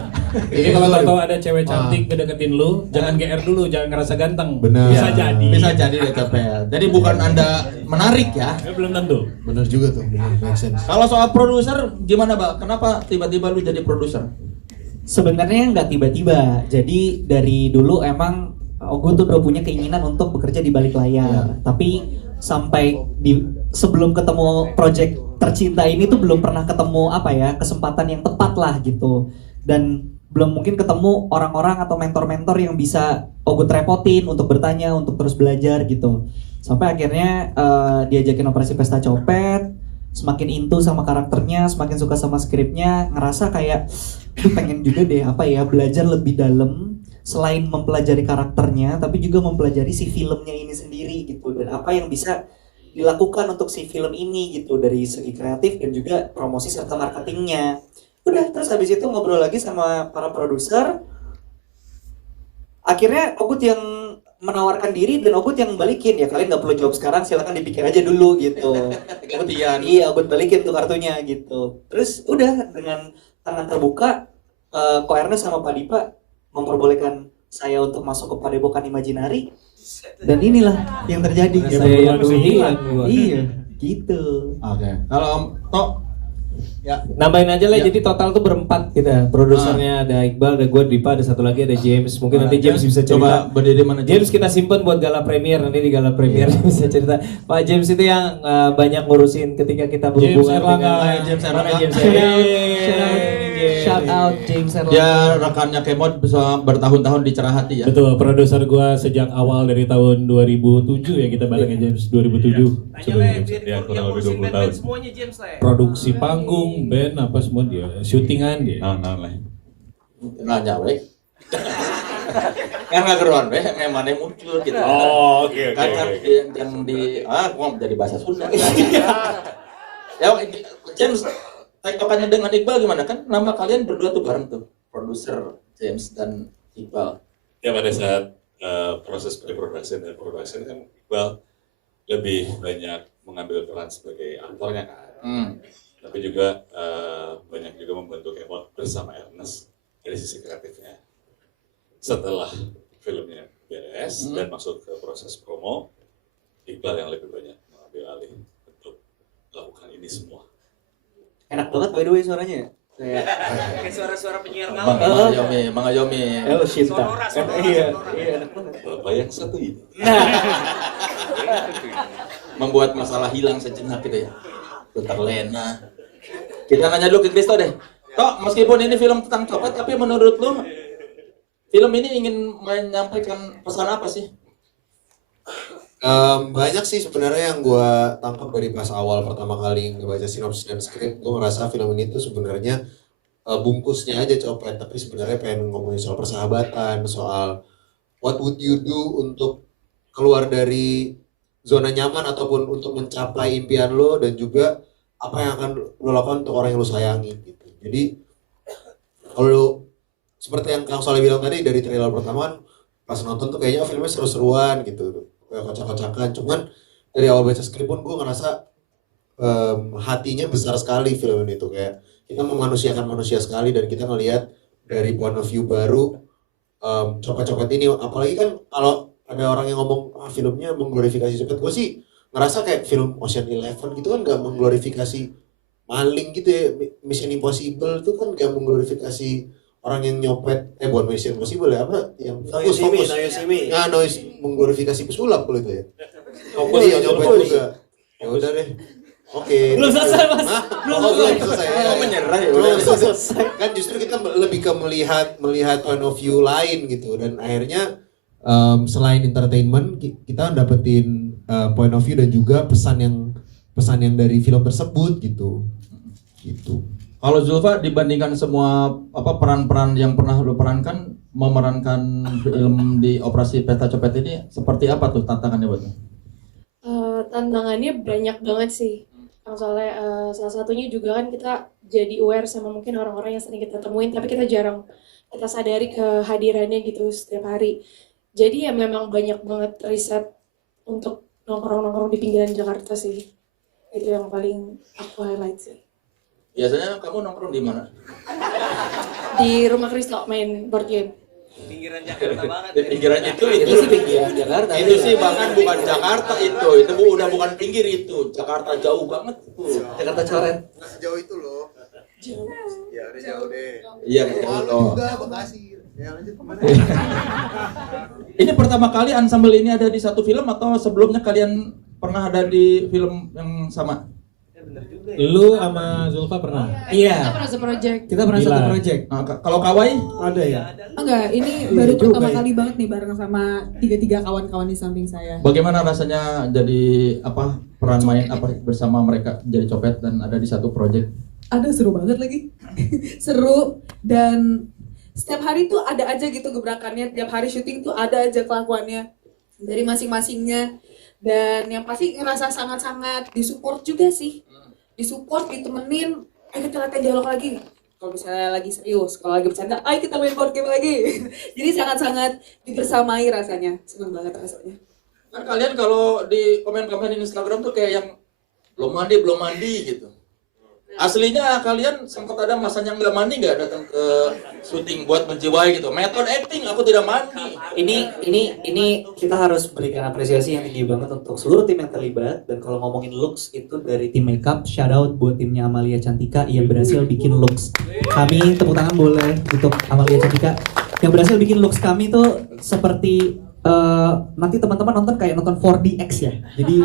Jadi kalau tahu ada cewek cantik ngedeketin lu, jangan GR dulu, jangan ngerasa ganteng. Benar. Bisa jadi. Bisa jadi deh copet. Jadi bukan Anda menarik ya. Belum tentu. Bener juga tuh, bener, make sense. Kalau soal produser gimana, Mbak? Kenapa tiba-tiba lu jadi produser? Sebenarnya nggak tiba-tiba. Jadi dari dulu emang gue tuh udah punya keinginan untuk bekerja di balik layar. Tapi sampai sebelum ketemu project tercinta ini tuh belum pernah ketemu kesempatan yang tepat lah gitu. Dan belum mungkin ketemu orang-orang atau mentor-mentor yang bisa gue repotin untuk bertanya, untuk terus belajar gitu. Sampai akhirnya diajakin operasi Pesta Copet, semakin into sama karakternya, semakin suka sama skripnya, ngerasa kayak pengen juga deh belajar lebih dalam selain mempelajari karakternya, tapi juga mempelajari si filmnya ini sendiri gitu, dan apa yang bisa dilakukan untuk si film ini gitu dari segi kreatif dan juga promosi serta marketingnya. Udah, terus habis itu ngobrol lagi sama para produser. Akhirnya Ogut yang menawarkan diri dan Ogut yang balikin, ya kalian nggak perlu jawab sekarang, silakan dipikir aja dulu gitu. Gantian. Iya, Ogut balikin tuh kartunya gitu. Terus udah dengan tangan terbuka, Ko Ernest sama Pak Dipa memperbolehkan saya untuk masuk ke Padepokan Imaginary, dan inilah yang terjadi. Saya yang dulu hilang. Iya, gitu. Oke. Kalau Om Tok, ya. Nambahin aja lah, jadi total tuh berempat kita. Produsernya ada Iqbal, ada gue, Dipa, ada satu lagi ada James. Mungkin nanti James bisa cerita. Coba berdiri mana James kita simpen buat gala premier, nanti di gala premier bisa cerita. Pak James itu yang banyak ngurusin ketika kita berhubungan dengan James Erlangga. Mana James Shout out James Erlangga. Dia rekannya Kemod bisa bertahun-tahun di Cerah Hati ya. Betul, produser gua sejak awal dari tahun 2007 ya, kita bareng James 2007. Ya, kurang lebih 20 tahun. Produksi panggung, band apa semua dia, syutingan dia. Nah. Nanya weh. Kan nggak keruan weh, memang yang muncul gitu. Oh, oke. Kan yang di gua jadi bahasa Sunda. Ya James, tektokannya dengan Iqbal gimana kan? Nama kalian berdua tuh bareng tuh, produser James dan Iqbal. Ya pada saat proses pre-production dan production kan Iqbal lebih banyak mengambil peran sebagai aktornya kan. Tapi juga banyak juga membantu Kemot bersama Ernest dari sisi kreatifnya. Setelah filmnya beres dan masuk ke proses promo, Iqbal yang lebih banyak mengambil alih untuk melakukan ini semua. Enak banget by the way suaranya ya. Kayak suara-suara penyiar malam. Bang Ayomi. Oh shit. Iya, enak banget. Bapak yang satu ini. Membuat masalah hilang sejenak gitu ya. Terlena. Kita nanya dulu ke Kristo deh. Tok, meskipun ini film tentang copet, tapi menurut lu film ini ingin menyampaikan pesan apa sih? Banyak sih sebenarnya yang gue tangkap dari pas awal pertama kali ngebaca sinopsis dan skrip. Gue ngerasa film ini tuh sebenarnya bungkusnya aja copet, tapi sebenarnya pengen ngomongin soal persahabatan, soal what would you do untuk keluar dari zona nyaman ataupun untuk mencapai impian lo, dan juga apa yang akan lo lakukan untuk orang yang lo sayangi gitu. Jadi kalau seperti yang Kang Soleh bilang tadi, dari trailer pertama pas nonton tuh kayaknya filmnya seru-seruan gitu, kayak kocak-kocakan. Cuman dari awal baca skrip pun gue ngerasa hatinya besar sekali film ini tuh, kayak kita memanusiakan manusia sekali, dan kita ngelihat dari point of view baru copet-copet ini. Apalagi kan kalau ada orang yang ngomong filmnya mengglorifikasi copet, gue sih ngerasa kayak film Ocean Eleven gitu kan gak mengglorifikasi maling gitu ya. Mission Impossible itu kan gak mengglorifikasi orang yang nyopet, bukan Mission Impossible ya, apa yang fokus nah noise mengglorifikasi pesulap kalau itu ya. Fokus yang nyopet juga. Ya udah deh. Oke. Belum selesai Mas. Belum selesai. Menyerah ya. Belum selesai. Kan justru kita lebih ke melihat point of view lain gitu, dan akhirnya selain entertainment kita dapetin point of view dan juga pesan yang dari film tersebut gitu. Kalau Zulfa, dibandingkan semua peran-peran yang pernah lu perankan, memerankan film di Operasi Pesta Copet ini seperti apa tuh tantangannya buat lu? Tantangannya banyak banget sih. Soalnya salah satunya juga kan kita jadi aware sama mungkin orang-orang yang sering kita temuin, tapi kita jarang kita sadari kehadirannya gitu setiap hari. Jadi ya memang banyak banget riset untuk nongkrong-nongkrong di pinggiran Jakarta sih. Itu yang paling aku highlight sih. Biasanya kamu nongkrong di mana? Di rumah Kristo main board game. Pinggiran Jakarta banget. Di pinggiran itu sih pinggiran Jakarta. Itu sih bahkan bukan Jakarta itu udah bukan pinggir itu. Jakarta jauh banget tuh. Jakarta coret. Jauh itu loh. Jauh. Ya udah jauh deh. Iya, Malu juga Bekasi. Ya lanjut kemana? Ini pertama kali ensemble ini ada di satu film atau sebelumnya kalian pernah ada di film yang sama? Lu sama Zulfa pernah? Kita pernah se-project. Kita pernah satu project. Nah, kalau Kawai? Ada ya? Enggak, ini baru pertama kali banget nih bareng sama tiga kawan-kawan di samping saya. Bagaimana rasanya jadi peran main bersama mereka jadi copet dan ada di satu project? Ada seru banget lagi. Seru, dan setiap hari tuh ada aja gitu gebrakannya. Tiap hari syuting tuh ada aja kelakuannya dari masing-masingnya. Dan yang pasti ngerasa sangat-sangat disupport juga sih. Disupport, ditemenin, ayo kita latihan dialog lagi. Kalau misalnya lagi serius, kalau lagi bercanda, ayo kita main board game lagi. Jadi sangat-sangat dibersamai rasanya, seneng banget rasanya. Kan kalian kalau di komen-komen di Instagram tuh kayak yang belum mandi gitu. Aslinya kalian sempat ada masanya nggak mandi nggak datang ke syuting buat menjiwai gitu. Metode acting aku tidak mandi. Ini kita harus berikan apresiasi yang tinggi banget untuk seluruh tim yang terlibat. Dan kalau ngomongin looks itu dari tim makeup, shout out buat timnya Amalia Cantika yang berhasil bikin looks kami. Tepuk tangan boleh untuk Amalia Cantika yang berhasil bikin looks kami tuh seperti nanti teman-teman nonton kayak nonton 4DX ya. Jadi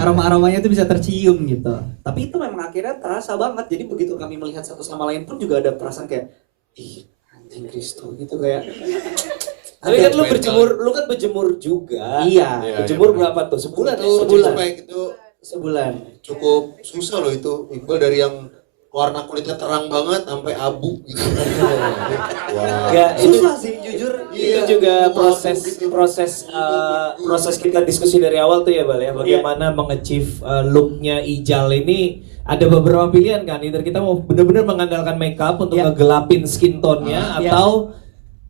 aroma-aromanya itu bisa tercium gitu. Tapi itu memang akhirnya terasa banget. Jadi begitu kami melihat satu sama lain pun juga ada perasaan kayak ih anjing Kristo gitu kayak. Tapi kan lu kan berjemur juga. Iya. Berjemur berapa tuh? Sebulan. Sebulan. Cukup susah loh itu. Iqbal dari yang warna kulitnya terang banget sampai abu gitu. Ya, susah sih jujur. Itu juga proses kita diskusi dari awal tuh ya Bal ya. Bagaimana menge-achieve look-nya Ijal ini. Ada beberapa pilihan kan. Either kita mau benar-benar mengandalkan makeup untuk ngegelapin skin tone-nya atau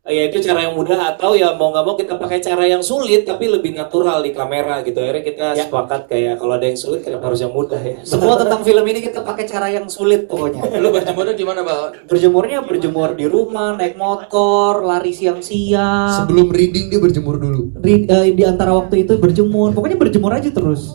ya itu cara yang mudah, atau ya mau nggak mau kita pakai cara yang sulit tapi lebih natural di kamera gitu. Akhirnya kita sepakat kayak kalau ada yang sulit kenapa harus yang mudah ya. Semua tentang film ini kita pakai cara yang sulit pokoknya. Lu berjemurnya gimana, Bang? Berjemurnya berjemur di rumah, naik motor, lari siang-siang. Sebelum reading dia berjemur dulu. Di antara waktu itu berjemur, pokoknya berjemur aja terus.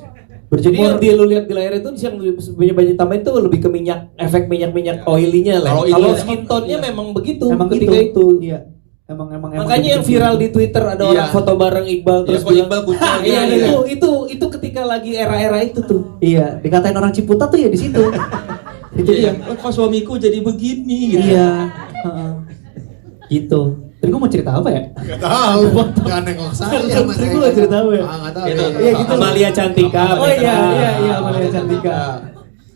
Jadi yang Berjemur. lu lihat di layar itu yang banyak tambahin itu lebih ke minyak, efek minyak oily-nya lah. Kalau skin tone-nya memang begitu Emang ketika itu. Iya. Emang Makanya yang viral di Twitter ada orang foto bareng Iqbal terus Iqbal bucin. iya, itu ketika lagi era-era itu tuh. Iya, dikatain orang Ciputat tuh ya di situ. Itu dia. Kok suamiku jadi begini gitu. Iya. Heeh. Gitu. Tadi gue mau cerita apa ya? Gak tahu, gak nengok saya. Tadi gue mau cerita apa ya? Gak tahu. Iya gitu. Amalia Cantika. Oh iya, Amalia Cantika.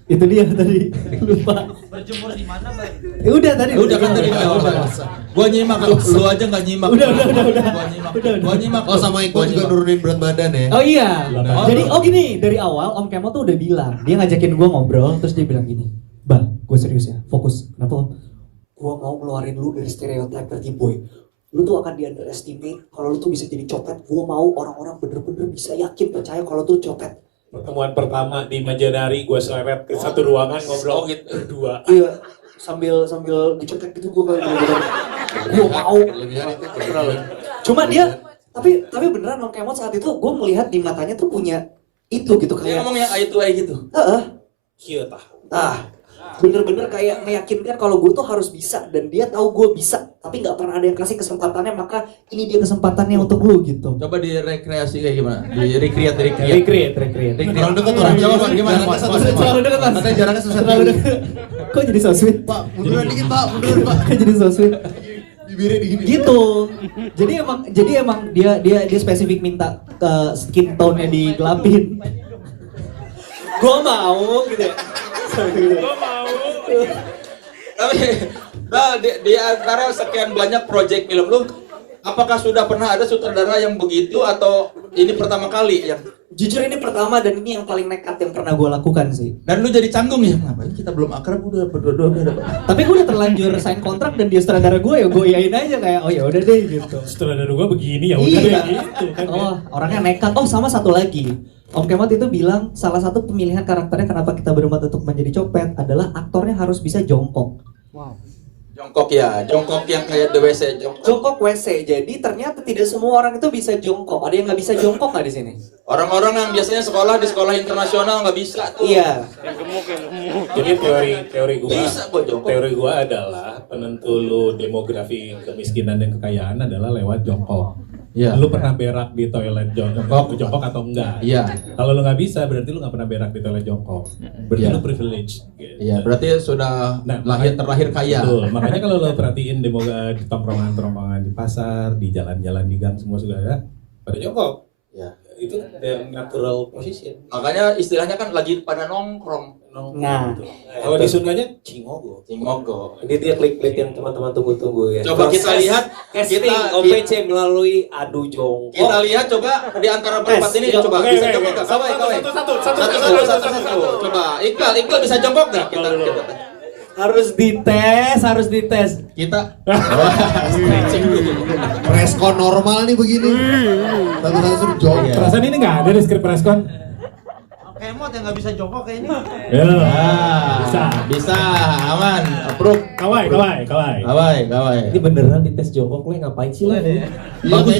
Itu dia tadi. Lupa. Berjemur di mana, Bang? Ya udah tadi. Udah kan tadi gua nyimak, kalau lu aja nggak nyimak. Udah. Gua nyimak. Oh sama Iqbal juga nurunin berat badan ya? Oh iya. Jadi gini, dari awal Om Kemo tuh udah bilang, dia ngajakin gue ngobrol, terus dia bilang gini, Bang, gue serius ya, fokus. Kenapa Om? Gue mau ngeluarin lu dari stereotype pretty boy. Lu tuh akan di underestimate kalau lu tuh bisa jadi copet. Gue mau orang-orang bener-bener bisa yakin percaya kalau tuh copet. Pertemuan pertama di Majanari, gue seleret ke satu ruangan ngobrol berdua. Iya, sambil dicopet gitu gue bener-bener. Gue mau. Cuma dia, tapi beneran Om Kemot saat itu gue melihat di matanya tuh punya itu gitu Dia kayak. ngomong yang eye to eye gitu. Iya tah. Bener-bener kayak meyakinkan kalau gue tuh harus bisa dan dia tahu gue bisa tapi nggak pernah ada yang kasih kesempatannya, maka ini dia kesempatannya untuk lu gitu. Coba direkreasi kayak gimana? Di recreate. Terlalu dekat orang. Coba gimana? Terlalu dekat Mas. Katanya jaraknya susah. Terlalu dekat. Kok jadi so sweet? Pak, munduran dikit Pak, munduran Pak. Kok jadi so sweet? Bibirnya digini. Gitu. Jadi emang dia spesifik minta skin tone-nya digelapin. Gue mau gitu ya. Tapi di antara sekian banyak proyek film lu, apakah sudah pernah ada sutradara yang begitu atau ini pertama kali yang? Jujur ini pertama dan ini yang paling nekat yang pernah gue lakukan sih. Dan lu jadi canggung ya? Ngapain kita belum akrab udah berdua udah. Tapi gue udah terlanjur sign kontrak dan dia sutradara gue ya gue iyain aja kayak oh ya udah deh gitu. Sutradara gua begini ya udah Iya. gitu kan. Oh orangnya nekat. Oh sama satu lagi. Om Kemot itu bilang salah satu pemilihan karakternya kenapa kita berempat untuk menjadi copet adalah aktornya harus bisa jongkok. Jongkok yang kayak The WC, Jongkok WC. Jadi ternyata tidak semua orang itu bisa jongkok. Ada yang nggak bisa jongkok nggak di sini? Orang-orang yang biasanya sekolah di sekolah internasional nggak bisa tuh. Iya. Jadi teori gua Bisa adalah penentu lu demografi kemiskinan dan kekayaan adalah lewat jongkok. Iya. Lu pernah berak di toilet jongkok atau enggak? Iya. Kalau lu nggak bisa, berarti lu nggak pernah berak di toilet jongkok. Berarti Iya. lu privilege. Gitu. Iya, berarti sudah terlahir kaya. Betul. Makanya kalau lu perhatiin di tongkrongan-tongkrongan di pasar, di jalan-jalan di gang semua sudah ada pada jongkok. Ya. Itu their natural position. Makanya istilahnya kan lagi pada nongkrong. Nah. Kalau di Sundanya cingogo. Ini dia klik-klik yang teman-teman tunggu-tunggu ya. Coba kita lihat, casting OPC melalui adu jongkok. Kita lihat coba di antara berempat ini coba bisa jongkok nggak? Satu. Coba Iqbal bisa jongkok nggak? Kita. Harus dites. Kita. Preskon normal nih begini. Satu-satu suruh jongkok. Perasaan ini nggak ada di skrip preskon. Kemot yang nggak bisa jongkok kayak ini. Ya, Bisa, aman, approve. kawai. Ini beneran dites jongkok lu ngapain sih lah? Bagus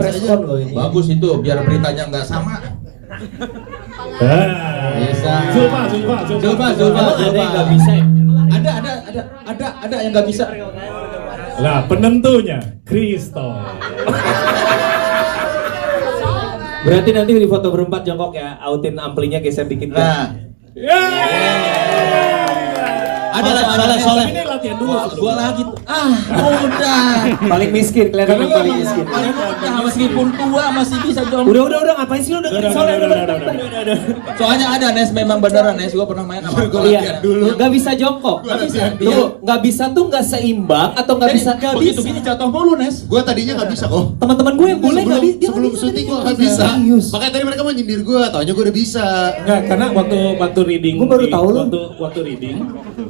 Preskon loh ini. Bagus itu, biar beritanya nggak sama. Bisa. Coba. Emang ada yang nggak bisa ya? Ada yang nggak bisa. Nah, penentunya Kristo. Berarti nanti di foto berempat jongkok ya, outin amplinya geser dikit. Nah, ada soleh. Ini latihan dulu. Gua lagi tuh. Udah. Paling miskin kelihatan paling miskin. Paling mudah meskipun tua masih bisa jongkok. Udah ngapain sih lu dengerin soalnya udah. Soalnya ada Nes memang beneran Nes, gua pernah main sama Iya, nggak bisa jongkok. Nggak bisa tuh nggak seimbang atau nggak bisa nggak begitu bisa. gini jatuh mulu Nes. Gue tadinya nggak bisa kok. Teman-teman gue yang boleh nggak bisa. Sebelum syuting gue nggak bisa. Makanya tadi mereka mau nyindir gue, taunya gue udah bisa. Enggak, karena waktu reading Gua baru tahu lu. waktu reading,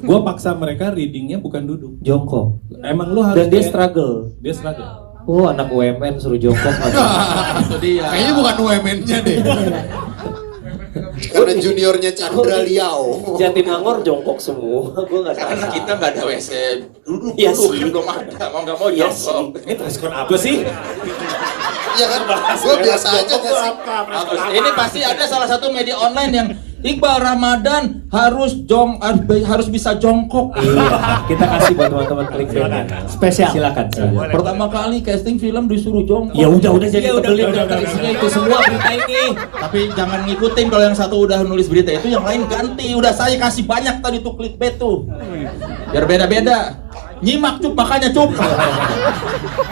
gua Gua paksa mereka readingnya bukan duduk. Jongkok. Emang lu harus Dan dia kayak- struggle. Dia struggle. Oh, anak UMN suruh jongkok aja. Itu dia. Kayaknya bukan UMN-nya deh. Karena juniornya Chandra Liao. Jatinangor jongkok semua. Gue nggak tahu. Karena kita nggak ada WC duduk Iya dulu, sih. kan belum ada, mau nggak mau Iya jongkok. Ini respon apa sih? Iya kan? Gue biasa aja nggak sih? Bagus. Ini pasti ada salah satu media online yang Iqbal Ramadan harus bisa jongkok. Iya, kita kasih buat teman-teman klik Spesial. Silakan. Pertama kali casting film disuruh jongkok. Ya udah jadi Iya, tebelin udah. daftar isinya itu semua berita ini. Tapi jangan ngikutin kalau yang satu udah nulis berita itu, yang lain ganti. Udah saya kasih banyak tadi tuh clickbait tuh. Biar beda-beda. Nyimak Cup, makanya Cup.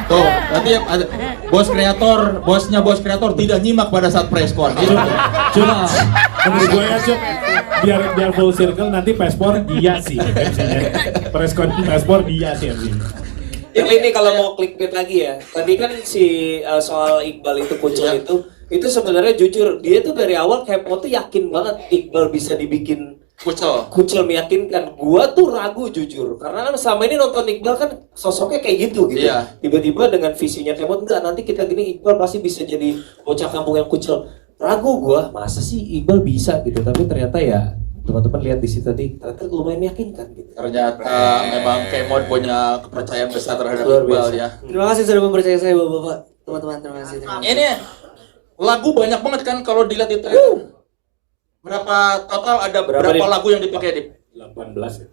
Tuh, berarti ada bosnya bos kreator tidak nyimak pada saat preskon. Cuma menurut gue ya Cuk, biar full circle nanti paspor dia sih MC-nya. Paspor dia sih MC. Tapi ini kalau mau clickbait lagi ya, tadi kan si soal Iqbal itu Kucel itu sebenarnya jujur dia tuh dari awal Kemo tuh yakin banget Iqbal bisa dibikin Kucel meyakinkan. Gua tuh ragu jujur, karena kan selama ini nonton Iqbal kan sosoknya kayak gitu. Iya. Tiba-tiba dengan visinya Kemo enggak, nanti kita gini Iqbal pasti bisa jadi bocah kampung yang Kucel. Ragu gua, masa sih Iqbal bisa gitu, tapi ternyata ya teman-teman lihat di situ tadi ternyata lumayan meyakinkan gitu. Ternyata memang Kemon punya kepercayaan besar terhadap Luar Iqbal biasa. ya. Terima kasih sudah mempercayai saya Bapak-bapak. Teman-teman terima kasih. Ini lagu banyak banget kan kalau dilihat itu. Berapa total ada berapa lagu yang dipakai di 18 ya.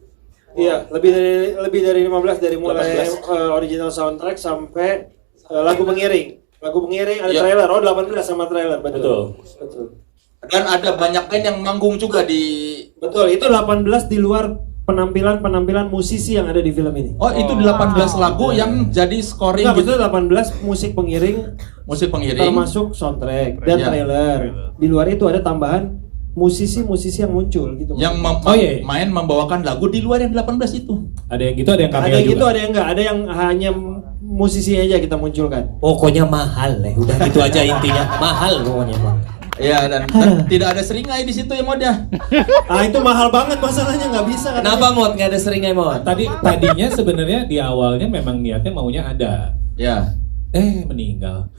Iya, lebih dari 15 dari mulai original soundtrack sampai lagu pengiring. Lagu pengiring ada Iya. trailer. Oh, 18 sama trailer, betul. Dan ada banyak band yang manggung juga di. Betul, itu 18 di luar penampilan musisi yang ada di film ini. Oh, itu 18 lagu yang jadi scoring Enggak, gitu. betul 18 musik pengiring termasuk soundtrack dan Iya. trailer. Di luar itu ada tambahan musisi-musisi yang muncul gitu. Yang main membawakan lagu di luar yang 18 itu. Ada yang gitu, ada yang cameo Ada yang juga. gitu, ada yang enggak, ada yang hanya musisi aja kita munculkan. Pokoknya mahal ya, udah gitu aja intinya. Mahal pokoknya Bang. Iya, dan tidak ada seringai di situ ya Mod ya. Ah, itu mahal banget masalahnya, nggak bisa kan. Kenapa Mod nggak ada seringai Mod? Tadinya sebenarnya di awalnya memang niatnya maunya ada. Ya. Meninggal.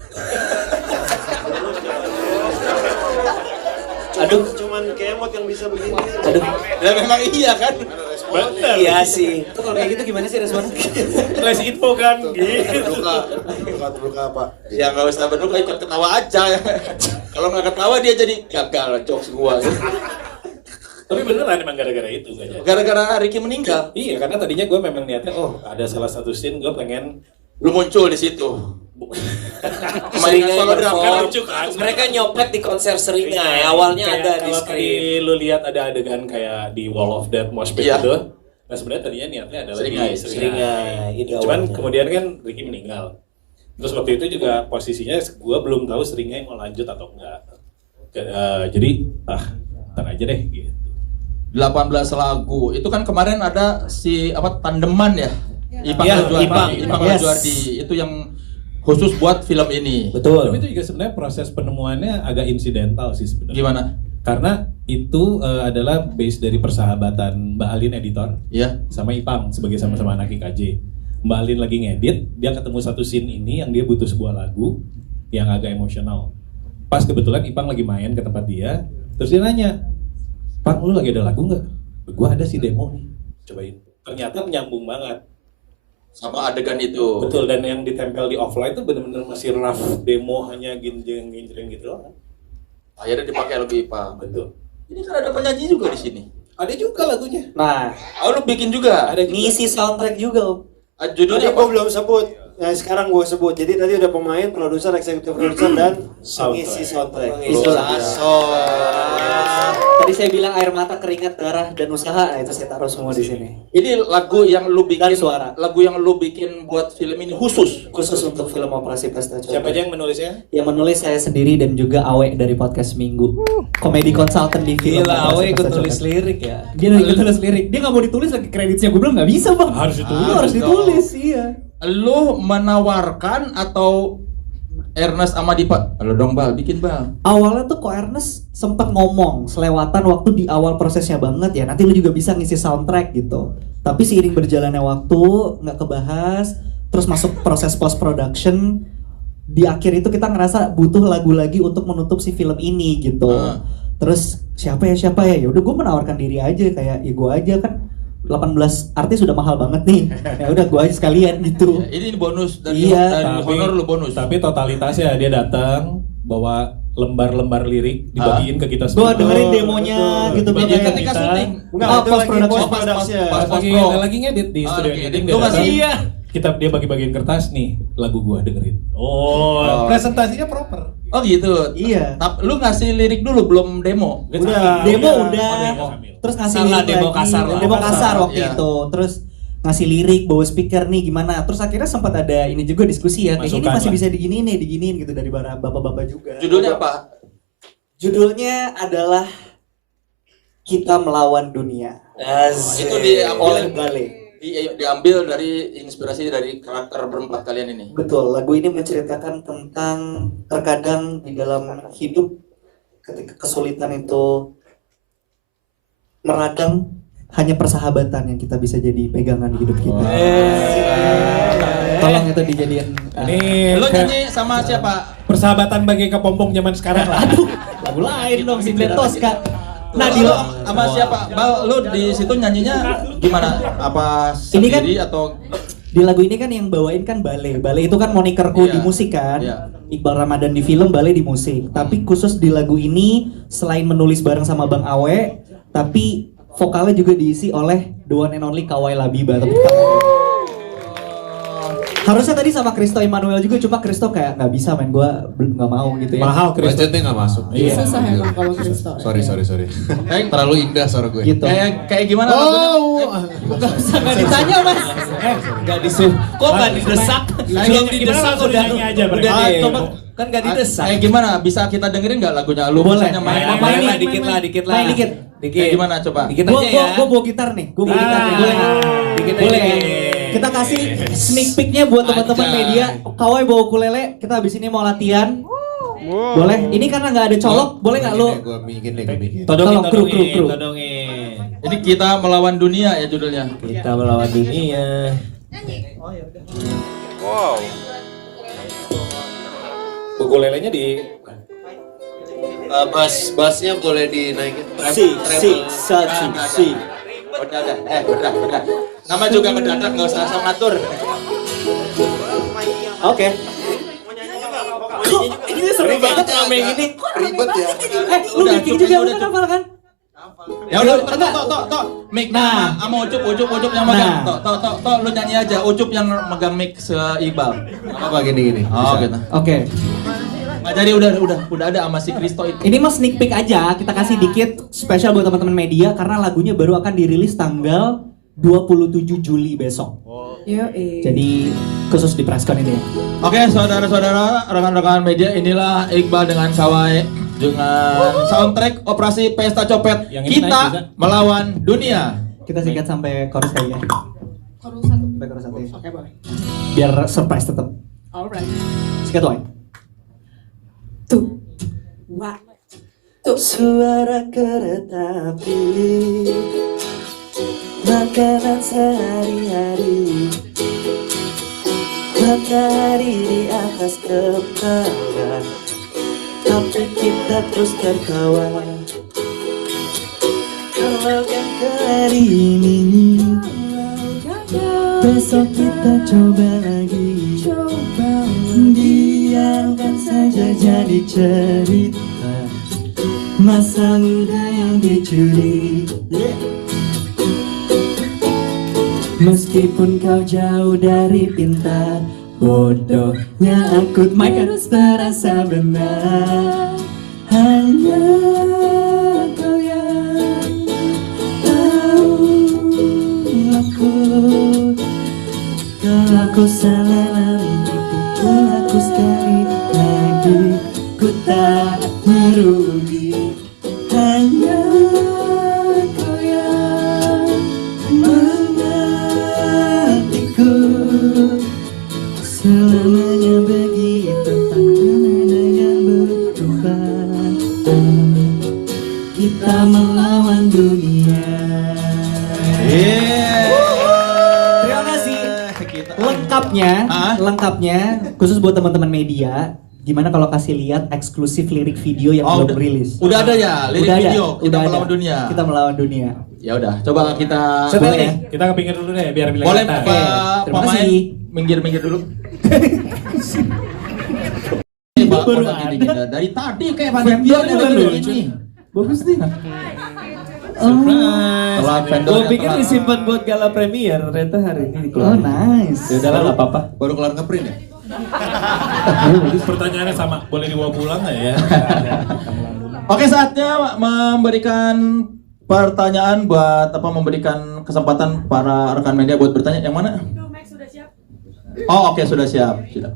Aduh, cuman Kemot yang bisa begini. Aduh. Ya memang iya kan. Bener. Iya sih. Itu kalau kayak gitu gimana sih responnya? Flash info kan gitu. Terluka Pak. Ya nggak usah berduka, ikut ketawa aja. Kalau nggak ketawa dia jadi gagal jokes gua. Tapi beneran emang gara-gara itu kayaknya. Gara-gara Ricky meninggal. Iya, karena tadinya gue memang niatnya ada salah satu scene gue pengen lu muncul di situ. Seringai Solo Drum kan perform. lucu kan. Mereka nyopet di konser Seringai. Awalnya Kayak ada di kalau screen. tadi lu lihat ada adegan kayak di Wall of Death mosh pit Iya. itu. Nah sebenarnya tadinya niatnya adalah Seringai. di Seringai. Ide Cuman awalnya. kemudian kan Ricky meninggal. Terus waktu itu juga posisinya gue belum tahu Seringai mau lanjut atau enggak. Jadi ntar aja deh gitu. 18 lagu. Itu kan kemarin ada si tandeman ya. Ipang Ya, Lajuardi. Ipang. Ipang Yes. Lajuardi. Itu yang khusus buat film ini. Betul. Tapi itu juga sebenarnya proses penemuannya agak insidental sih sebenarnya. Gimana? Karena itu adalah base dari persahabatan Mbak Alin editor Iya. sama Ipang sebagai sama-sama anak IKJ. Mbak Alin lagi ngedit, dia ketemu satu scene ini yang dia butuh sebuah lagu yang agak emosional. Pas kebetulan Ipang lagi main ke tempat dia, terus dia nanya, "Pang, lu lagi ada lagu nggak?" "Gua ada sih demo nih, cobain." Ternyata menyambung banget. Sama adegan itu. Betul, dan yang ditempel di offline itu benar-benar masih rough demo, hanya ginjreng gitu loh. Akhirnya dipakai lebih Ipang. Betul. Ini kan ada penyanyi juga di sini. Ada juga lagunya. Nah, Oh, lu bikin juga? Ada juga. Ngisi soundtrack juga Om. Judulnya Tadi apa? gue belum sebut. Nah, sekarang gue sebut. Jadi tadi udah pemain, produser, eksekutif produser, dan pengisi soundtrack. tadi saya bilang air mata, keringat, darah, dan usaha. Nah, itu saya taruh semua di sini. Ini lagu yang lu bikin, Dan suara. lagu yang lu bikin buat film ini khusus. Khusus untuk film Operasi Pesta Siapa Copet. aja yang menulisnya? Yang menulis saya sendiri dan juga Awe dari podcast Minggu. Komedi konsultan di film. Gila, Operasi Awe ikut Pesta tulis Copet. lirik ya. Dia ikut tulis lirik. Dia nggak mau ditulis lagi kreditnya. Gue bilang nggak bisa bang. Harus ditulis. Harus ditulis, iya. Lu menawarkan atau Ernest sama Dipa. Halo dong Bal, bikin Bal. Awalnya tuh kok Ernest sempet ngomong selewatan waktu di awal prosesnya banget ya. Nanti lu juga bisa ngisi soundtrack gitu. Tapi seiring berjalannya waktu nggak kebahas. Terus masuk proses post production. Di akhir itu kita ngerasa butuh lagu lagi untuk menutup si film ini gitu. Terus siapa ya? Ya udah gue menawarkan diri aja kayak ya gue aja kan 18 artis sudah mahal banget nih. Ya udah gue aja sekalian gitu. Ini bonus dari honor lu bonus. Tapi totalitasnya dia datang bawa lembar-lembar lirik dibagiin ke kita Gue semua. dengerin demonya gitu. Jadi ketika syuting. Post production. Pas lagi ngedit di studio editing dia datang. Dia bagi-bagiin kertas nih lagu gua dengerin. Presentasinya proper. Oh gitu. Iya. Lu ngasih lirik dulu belum demo? Demo udah. Terus ngasih lirik demo lagi. kasar lah. Demo kasar waktu Iya. itu. Terus ngasih lirik bawa speaker nih gimana. Terus akhirnya sempat ada ini juga diskusi ya. Kayak ini Masukan masih lah. bisa diginiin gitu dari bapak-bapak juga. Judulnya apa? Judulnya adalah Kita Melawan Dunia. Itu diambil Oleh Bale. diambil dari inspirasi dari karakter berempat kalian ini. Betul, lagu ini menceritakan tentang terkadang di dalam hidup ketika kesulitan itu meradang, hanya persahabatan yang kita bisa jadi pegangan di hidup kita. Tolong itu dijadiin. Ini Lu kayak nyanyi sama siapa? persahabatan bagi kepompong zaman sekarang lah. Lagu lain dong, si Tosca. Nah, Lu sama siapa? Bal, lu di situ nyanyinya gimana? Apa Ini kan- sendiri atau di lagu ini kan yang bawain kan Bale. Bale itu kan monikerku Iya. di musik kan. Iya. Iqbal Ramadan di film, Bale di musik. Tapi khusus di lagu ini selain menulis bareng sama Bang Awe, tapi vokalnya juga diisi oleh the one and only Kawai Labiba. Tepuk tangan. Harusnya tadi sama Kristo Emmanuel juga, cuma Kristo kayak nggak bisa main, gue nggak mau gitu ya. Mahal Chris. Budgetnya nggak masuk. Iya. Susah emang kalau Kristo. Sorry. Terlalu indah suara gue. Gitu. kayak gimana lagunya? Nggak bisa nggak ditanya mas. Nggak disuruh. Kok nggak didesak? Belum didesak udah nyanyi aja mereka. udah Ah, coba kan nggak didesak. Gimana? Bisa kita dengerin nggak lagunya? Lu Boleh. misalnya main Main, apa? main, Main dikit lah. Main dikit. Kayak gimana coba? Dikit Gue aja ya. bawa gitar nih. Gue bawa gitar nih. Boleh nggak? Dikit aja. Boleh. Kita kasih sneak peeknya buat teman-teman Anjay. media. Kawai bawa ukulele. Kita habis ini mau latihan. Boleh. Ini karena nggak ada colok. Boleh nggak lo? Gue bikin. Tolong kru. Todongin. Ini kita melawan dunia ya judulnya. Kita melawan dunia. Ukulelenya di Bassnya boleh dinaikin. Si. Udah. Nama juga mendadak, nggak usah ngatur. Oke. Ini seru banget rame gini. Ribet ya. Lu bikin juga udah hafal kan? Ya udah, tok. Mic Nah. sama Ucup yang megang. Nah. Tok, lu nyanyi aja. Ucup yang megang mic Iqbal. Apa gini? Oh, Bisa. gitu. Oke. Nggak jadi udah ada sama si Kristo itu. Ini mas sneak peek aja, kita kasih dikit spesial buat teman-teman media karena lagunya baru akan dirilis tanggal 27 Juli besok. Jadi khusus di presscon ini. Oke, saudara-saudara, rekan-rekan media, inilah Iqbal dengan Kawai dengan soundtrack Operasi Pesta Copet. Yang ini naik Kita bisa? melawan dunia. Kita singkat sampai chorus kali ya. Chorus satu. Sampai chorus satu. Oke, boleh. Biar surprise tetap. Alright. Singkat Wai. Tuh. Wah. Tuh. Suara kereta api, makanan sehari-hari, matahari di atas kepala, tapi kita terus tertawa. Kalau gagal hari ini, besok kita coba lagi. Biarkan saja jadi cerita masa muda yang dicuri. Meskipun kau jauh dari pintar, bodohnya aku terus terasa benar. Hanya kau yang tahu aku. Kalau aku salah nanti pukul aku sekali lagi. Ku tak merugi. Hanya kau yang mengertiku. Selamanya begitu tak Lengkapnya khusus buat teman-teman media. Gimana kalau kasih lihat eksklusif lirik video yang belum rilis? Udah ada ya lirik Udah video. ada, Kita udah melawan ada. dunia. Kita melawan dunia. Ya udah, coba kita Setel nih, kita kepinggir dulu deh biar bilang boleh kata. Terima pemain kasih. minggir dulu. Baru Gini-gini. Dari tadi kayak panitia ini. Bagus nih. Telat vendor. Gue pikir disimpan buat gala premier, ternyata hari ini Oh dikeluarin. nice. Ya udahlah nggak apa-apa. Baru kelar ngeprint ya? Pertanyaannya sama, boleh dibawa pulang nggak ya? Oke, saatnya memberikan pertanyaan buat memberikan kesempatan para rekan media buat bertanya. Yang mana? Oh, oke, sudah siap. Sudah.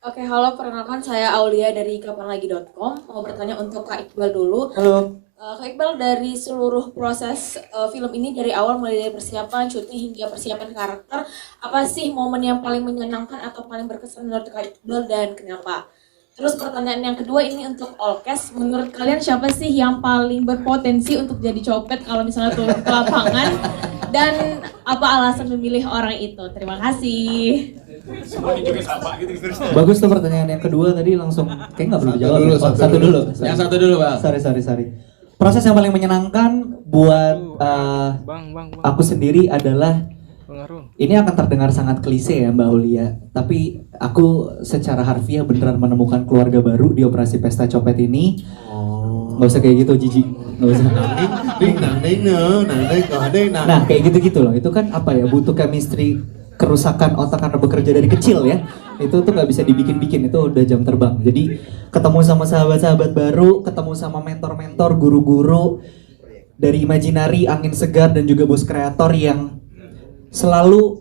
Oke, halo, perkenalkan saya Aulia dari kapanlagi.com. Mau bertanya untuk Kak Iqbal dulu. Halo. Kak Iqbal, dari seluruh proses film ini dari awal mulai dari persiapan, syuting hingga persiapan karakter, apa sih momen yang paling menyenangkan atau paling berkesan menurut Kak Iqbal dan kenapa? Terus pertanyaan yang kedua ini untuk Allcast, menurut kalian siapa sih yang paling berpotensi untuk jadi copet kalau misalnya turun ke lapangan? Dan apa alasan memilih orang itu? Terima kasih. Semuanya juga sama gitu. Bagus tuh pertanyaan yang kedua tadi langsung kayak nggak perlu dijawab. Satu dulu. Yang satu dulu, Bang. Sorry. Proses yang paling menyenangkan buat aku sendiri adalah ini akan terdengar sangat klise ya Mbak Aulia, tapi aku secara harfiah beneran menemukan keluarga baru di operasi Pesta Copet ini. Nggak usah kayak gitu, jijik. Nggak usah. Nah, kayak gitu-gitu loh. Itu kan apa ya? Butuh chemistry, kerusakan otak karena bekerja dari kecil ya. Itu tuh nggak bisa dibikin-bikin, itu udah jam terbang. Jadi ketemu sama sahabat-sahabat baru, ketemu sama mentor-mentor, guru-guru dari Imaginary, Angin Segar dan juga bos kreator yang selalu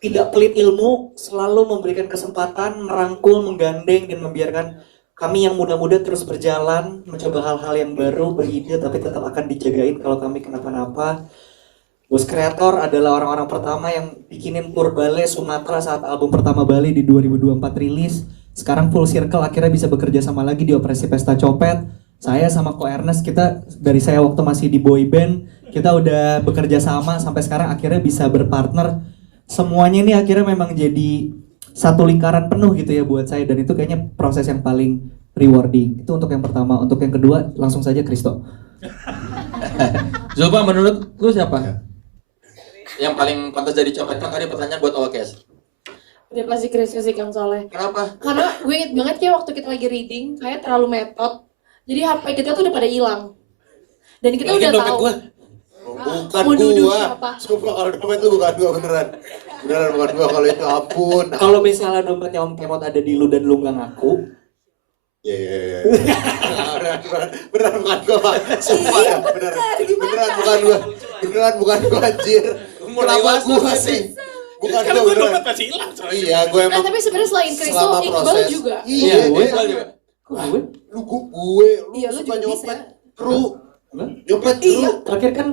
tidak pelit ilmu, selalu memberikan kesempatan, merangkul, menggandeng dan membiarkan kami yang muda-muda terus berjalan, mencoba hal-hal yang baru, beride tapi tetap akan dijagain kalau kami kenapa-napa. Bos Kreator adalah orang-orang pertama yang bikinin tour Bale Sumatera saat album pertama Bale di 2024 rilis. Sekarang full circle akhirnya bisa bekerja sama lagi di Operasi Pesta Copet. Saya sama Ko Ernest, kita dari saya waktu masih di boy band, kita udah bekerja sama sampai sekarang akhirnya bisa berpartner. Semuanya ini akhirnya memang jadi satu lingkaran penuh gitu ya buat saya, dan itu kayaknya proses yang paling rewarding. Itu untuk yang pertama. Untuk yang kedua langsung saja Kristo. Zulfa, menurut lu siapa? Yang paling pantas jadi copet? Kan tadi pertanyaan buat Allcast. Udah pasti Kristo sih Kang Soleh. Kenapa? Karena gue inget banget kayak waktu kita lagi reading, kayak terlalu metode. Jadi HP kita tuh udah pada hilang. Dan kita udah tahu. Bukan Menuduh gua. siapa? Sumpah kalau dompet lu bukan gua beneran. Beneran bukan gua kalau itu ampun. Kalau misalnya dompetnya Om Kemot ada di lu dan lu nggak ngaku, Iya. Beneran bukan gua, Pak. Sumpah ya, beneran bukan gua. Beneran bukan gua anjir. Kenapa gua sih? Bukan gua beneran. Iya, gua emang. Tapi sebenarnya selain Kristo, selama Iqbal proses. juga. Iya, Iqbal juga. Gue, Iya, lu suka juga nyopet bisa. kru. Nyopet kru. iya. Terakhir kan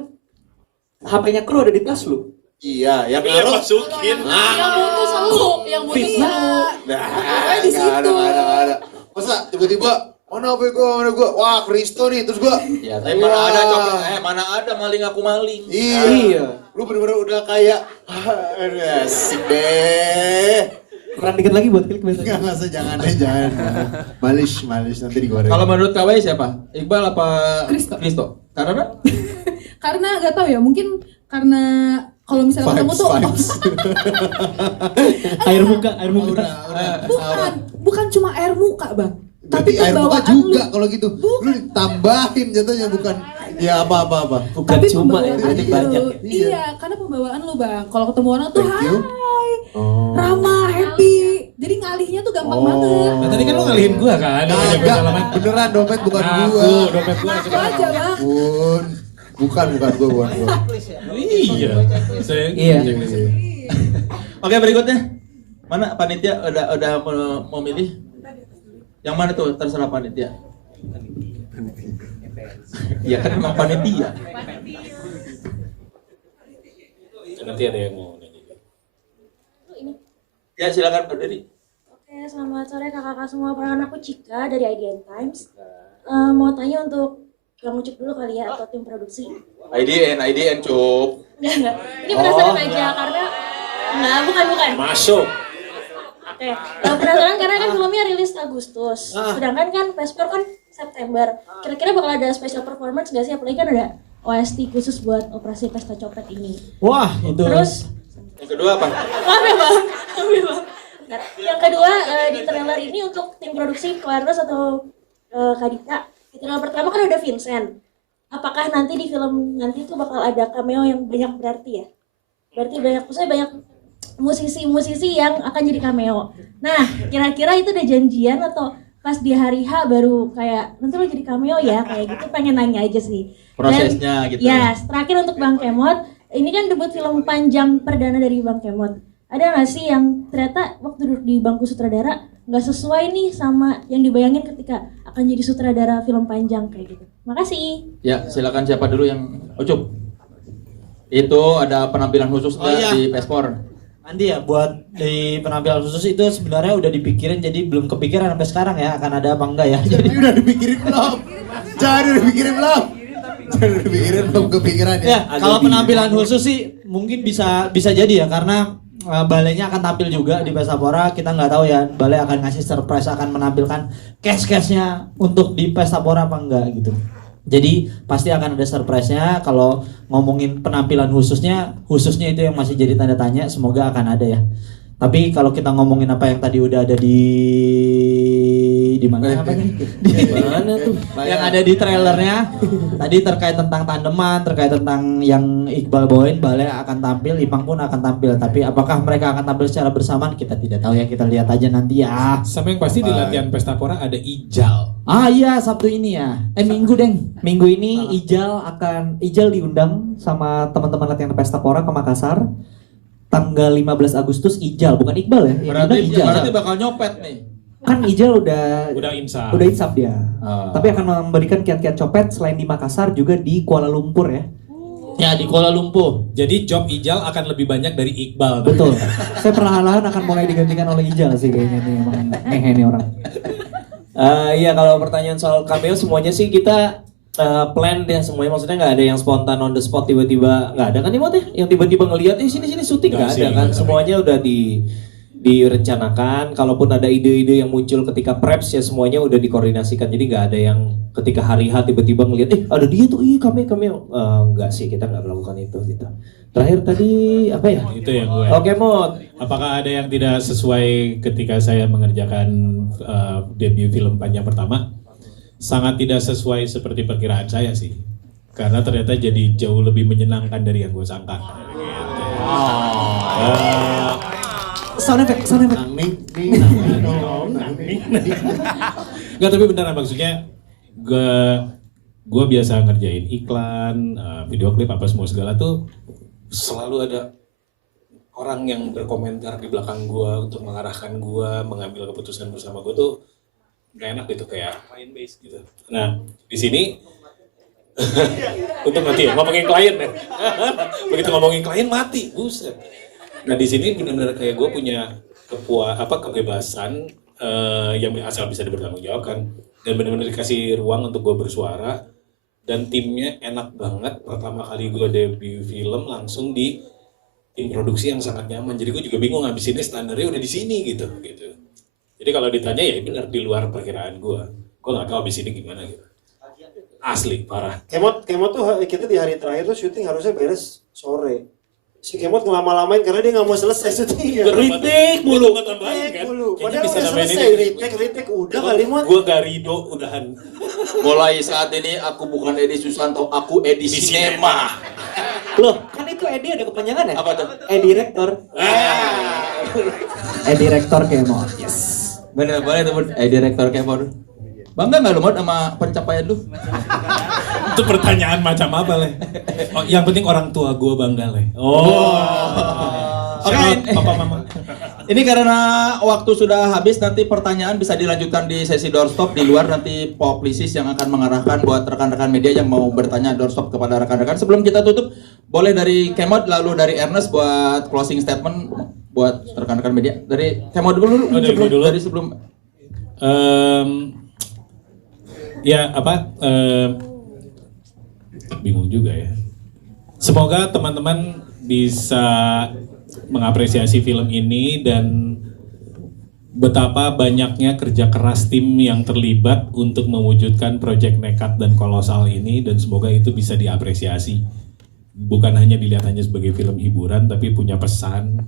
HP-nya kru ada di tas lu. Iya, yang naruh. Masukin. Yang mutus lu, yang mutus Fitnah. Nah, di nggak ada, situ. nggak ada. Masa tiba-tiba mana gua? Wah, Kristo nih, terus gua. Ya, tapi mana ada copet? Mana ada maling aku maling. Iya. Lu bener-bener udah kayak asik deh. Kurang dikit lagi buat klik besok. Enggak usah, jangan deh, jangan. Malis nanti digoreng. Kalau menurut KW siapa? Iqbal apa Kristo. Karena? Karena gak tahu ya, mungkin karena kalau misalnya ketemu tuh air muka. bukan cuma air muka, Bang. Tapi air muka juga kalau gitu. Lu tambahin jatuhnya bukan ya apa-apa. Bukan tapi cuma ya, pembawaan berarti banyak. lu. Iya, karena pembawaan lu, Bang. Kalau ketemu orang tuh Thank you. ramah, happy. Jadi ngalihnya tuh gampang banget. Nah tadi kan lu ngalihin gua kan? Enggak, beneran dompet bukan gua. Dompet gua. Aku aja, Bang. Bukan gua. Iya. Iya. Oke, berikutnya. Mana panitia udah mau milih? Yang mana tuh? Terserah panitia. Iya kan emang panitia. Nanti ada yang mau nanya. Ya silakan berdiri. Oke, selamat sore kakak-kakak semua. Perkenalkan aku Cika dari IDN Times. Mau tanya untuk Kang Ucup dulu kali ya, atau tim produksi. IDN cup. Enggak. Ini penasaran aja karena bukan. Masuk. Oke. Penasaran karena kan filmnya rilis Agustus. Sedangkan kan Pespor kan September. Kira-kira bakal ada special performance nggak sih? Apalagi kan ada OST khusus buat operasi Pesta Copet ini. Wah, itu. Terus Yang kedua apa? Maaf ya bang. Yang kedua di trailer ini untuk tim produksi Koernas atau Kadita. Di trailer pertama kan ada Vincent. Apakah nanti di film nanti tuh bakal ada cameo yang banyak berarti ya? Berarti banyak musisi-musisi yang akan jadi cameo. Nah, kira-kira itu udah janjian atau pas di hari H baru kayak nanti lo jadi cameo ya kayak gitu, pengen nanya aja sih. Prosesnya gitu. Yes, terakhir untuk Bang Kemot, ini kan debut film panjang perdana dari Bang Kemot. Ada nggak sih yang ternyata waktu di bangku sutradara nggak sesuai nih sama yang dibayangin ketika akan jadi sutradara film panjang kayak gitu? Makasih. Ya, silakan siapa dulu yang Ucup. Itu ada penampilan khusus di Pespor. Andi ya, buat di penampilan khusus itu sebenarnya udah dipikirin, jadi belum kepikiran sampai sekarang ya akan ada apa enggak ya. Jadi udah dipikirin belum? Jangan udah dipikirin belum? Jangan dipikirin belum kepikiran ya. Kalau penampilan khusus sih mungkin bisa jadi ya, karena balenya akan tampil juga di Pestapora. Kita nggak tahu ya, balai akan ngasih surprise, akan menampilkan cash-cashnya untuk di Pestapora apa enggak gitu. Jadi pasti akan ada surprise-nya. Kalau ngomongin penampilan khususnya itu yang masih jadi tanda tanya, semoga akan ada ya. Tapi kalau kita ngomongin apa yang tadi udah ada di mana apa nih? Di mana tuh? Yang ada di trailernya tadi terkait tentang tandeman, terkait tentang yang Iqbal bawain, Balai akan tampil, Ipang pun akan tampil. Tapi apakah mereka akan tampil secara bersamaan kita tidak tahu ya, kita lihat aja nanti ya. Sama yang pasti di latihan Pestapora ada Ijal. Ah iya, Sabtu ini ya. Minggu deng. Minggu ini Ijal diundang sama teman-teman latihan Pestapora ke Makassar. Tanggal 15 Agustus Ijal, bukan Iqbal ya. Berarti bakal nyopet nih. Kan Ijal udah insaf dia. Tapi akan memberikan kiat-kiat copet selain di Makassar juga di Kuala Lumpur ya. Ya, di Kuala Lumpur. Jadi job Ijal akan lebih banyak dari Iqbal. Betul. Saya perlahan-lahan akan mulai digantikan oleh Ijal sih kayaknya nih, emang ngehe nih orang. Iya, kalau pertanyaan soal cameo semuanya sih kita plan ya semuanya, maksudnya nggak ada yang spontan on the spot tiba-tiba, nggak ada kan nih Mot ya, yang tiba-tiba ngelihat sini syuting, nggak ada kan, semuanya udah direncanakan. Kalaupun ada ide-ide yang muncul ketika preps ya semuanya udah dikoordinasikan, jadi nggak ada yang ketika hari H tiba-tiba ngelihat ada dia tuh cameo, nggak sih, kita nggak melakukan itu gitu. Terakhir tadi apa ya? Itu yang gue. Oke Mot. Apakah ada yang tidak sesuai ketika saya mengerjakan debut film panjang pertama? Sangat tidak sesuai seperti perkiraan saya sih. Karena ternyata jadi jauh lebih menyenangkan dari yang gue sangka. Sound effect. Nggak, tapi beneran maksudnya gue biasa ngerjain iklan, video klip apa semua segala tuh selalu ada orang yang berkomentar di belakang gue untuk mengarahkan gue mengambil keputusan bersama gue tuh gak enak gitu, kayak main base gitu. Nah di sini untuk mati ya ngomongin klien ya. Begitu ngomongin klien mati, buset. Nah di sini benar-benar kayak gue punya kebebasan yang asal bisa dipertanggungjawabkan dan benar-benar dikasih ruang untuk gue bersuara, dan timnya enak banget. Pertama kali gue debut film langsung di tim produksi yang sangat nyaman, jadi gue juga bingung habis ini standarnya udah di sini gitu. Jadi kalau ditanya ya benar di luar perkiraan gue nggak tahu habis ini gimana gitu. Asli parah. Kemot tuh kita di hari terakhir tuh syuting harusnya beres sore. Si Kemot ngelama-lamain karena dia nggak mau selesai syutingnya. Retake mulu nggak tambahin kan? Padahal udah selesai retake udah kali Mot. Gue gak rido udahan. Mulai saat ini aku bukan Edi Susanto, aku Edi Sinema. Loh, kan itu Edi ada kepanjangan ya? Apa tuh? Edirektor. Edirektor Kemot. Yes. Bener, boleh tuh Edirektor Kemot. Bangga nggak lu Mot sama pencapaian lu? Itu pertanyaan macam apa leh? Oh, yang penting orang tua gue bangga leh. Oke, papa mama. Ini karena waktu sudah habis, nanti pertanyaan bisa dilanjutkan di sesi doorstop di luar, nanti Publicis yang akan mengarahkan buat rekan-rekan media yang mau bertanya doorstop kepada rekan-rekan. Sebelum kita tutup, boleh dari Kemot lalu dari Ernest buat closing statement buat rekan-rekan media. Dari Kemot dulu. Dari sebelum. Ya apa? Bingung juga ya. Semoga teman-teman bisa mengapresiasi film ini dan betapa banyaknya kerja keras tim yang terlibat untuk mewujudkan proyek nekat dan kolosal ini, dan semoga itu bisa diapresiasi. Bukan hanya dilihat hanya sebagai film hiburan, tapi punya pesan.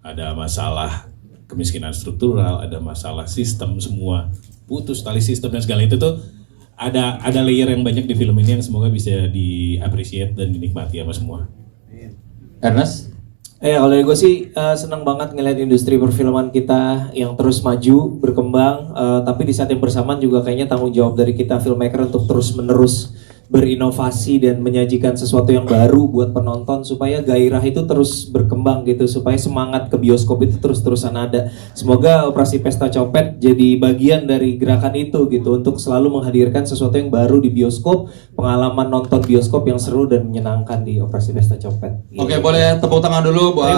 Ada masalah kemiskinan struktural, ada masalah sistem, semua putus tali sistem dan segala itu tuh ada layer yang banyak di film ini yang semoga bisa diapresiasi dan dinikmati sama semua. Ernest? Kalau dari gue sih senang banget ngeliat industri perfilman kita yang terus maju, berkembang, tapi di saat yang bersamaan juga kayaknya tanggung jawab dari kita filmmaker untuk terus menerus berinovasi dan menyajikan sesuatu yang baru buat penonton supaya gairah itu terus berkembang gitu, supaya semangat ke bioskop itu terus-terusan ada. Semoga Operasi Pesta Copet jadi bagian dari gerakan itu gitu, untuk selalu menghadirkan sesuatu yang baru di bioskop, pengalaman nonton bioskop yang seru dan menyenangkan di Operasi Pesta Copet. Oke, boleh tepuk tangan dulu buat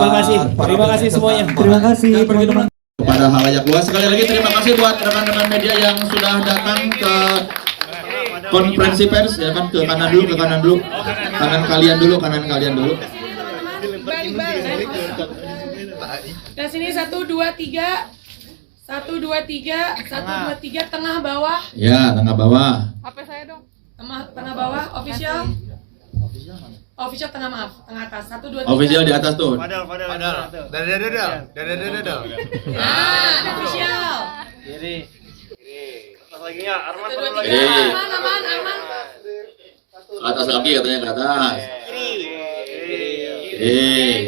Terima kasih semuanya. Terima kasih teman-teman. kepada halayak luas. Sekali lagi terima kasih buat rekan-rekan media yang sudah datang ke konferensi pers, ya kan, ke kanan dulu, kanan kalian dulu. Dan sini 1, 2, 3, 1, 2, 3, 1, 2, 3, tengah bawah. Ya, tengah bawah. HP saya dong. Tengah bawah, official. Official tengah, maaf, tengah atas. 1, 2, 3. Official di atas tuh. Dadal. Nah, official. Kiri. Lagi ya, Arman. Aman. Ke atas lagi katanya, ke atas. Kiri.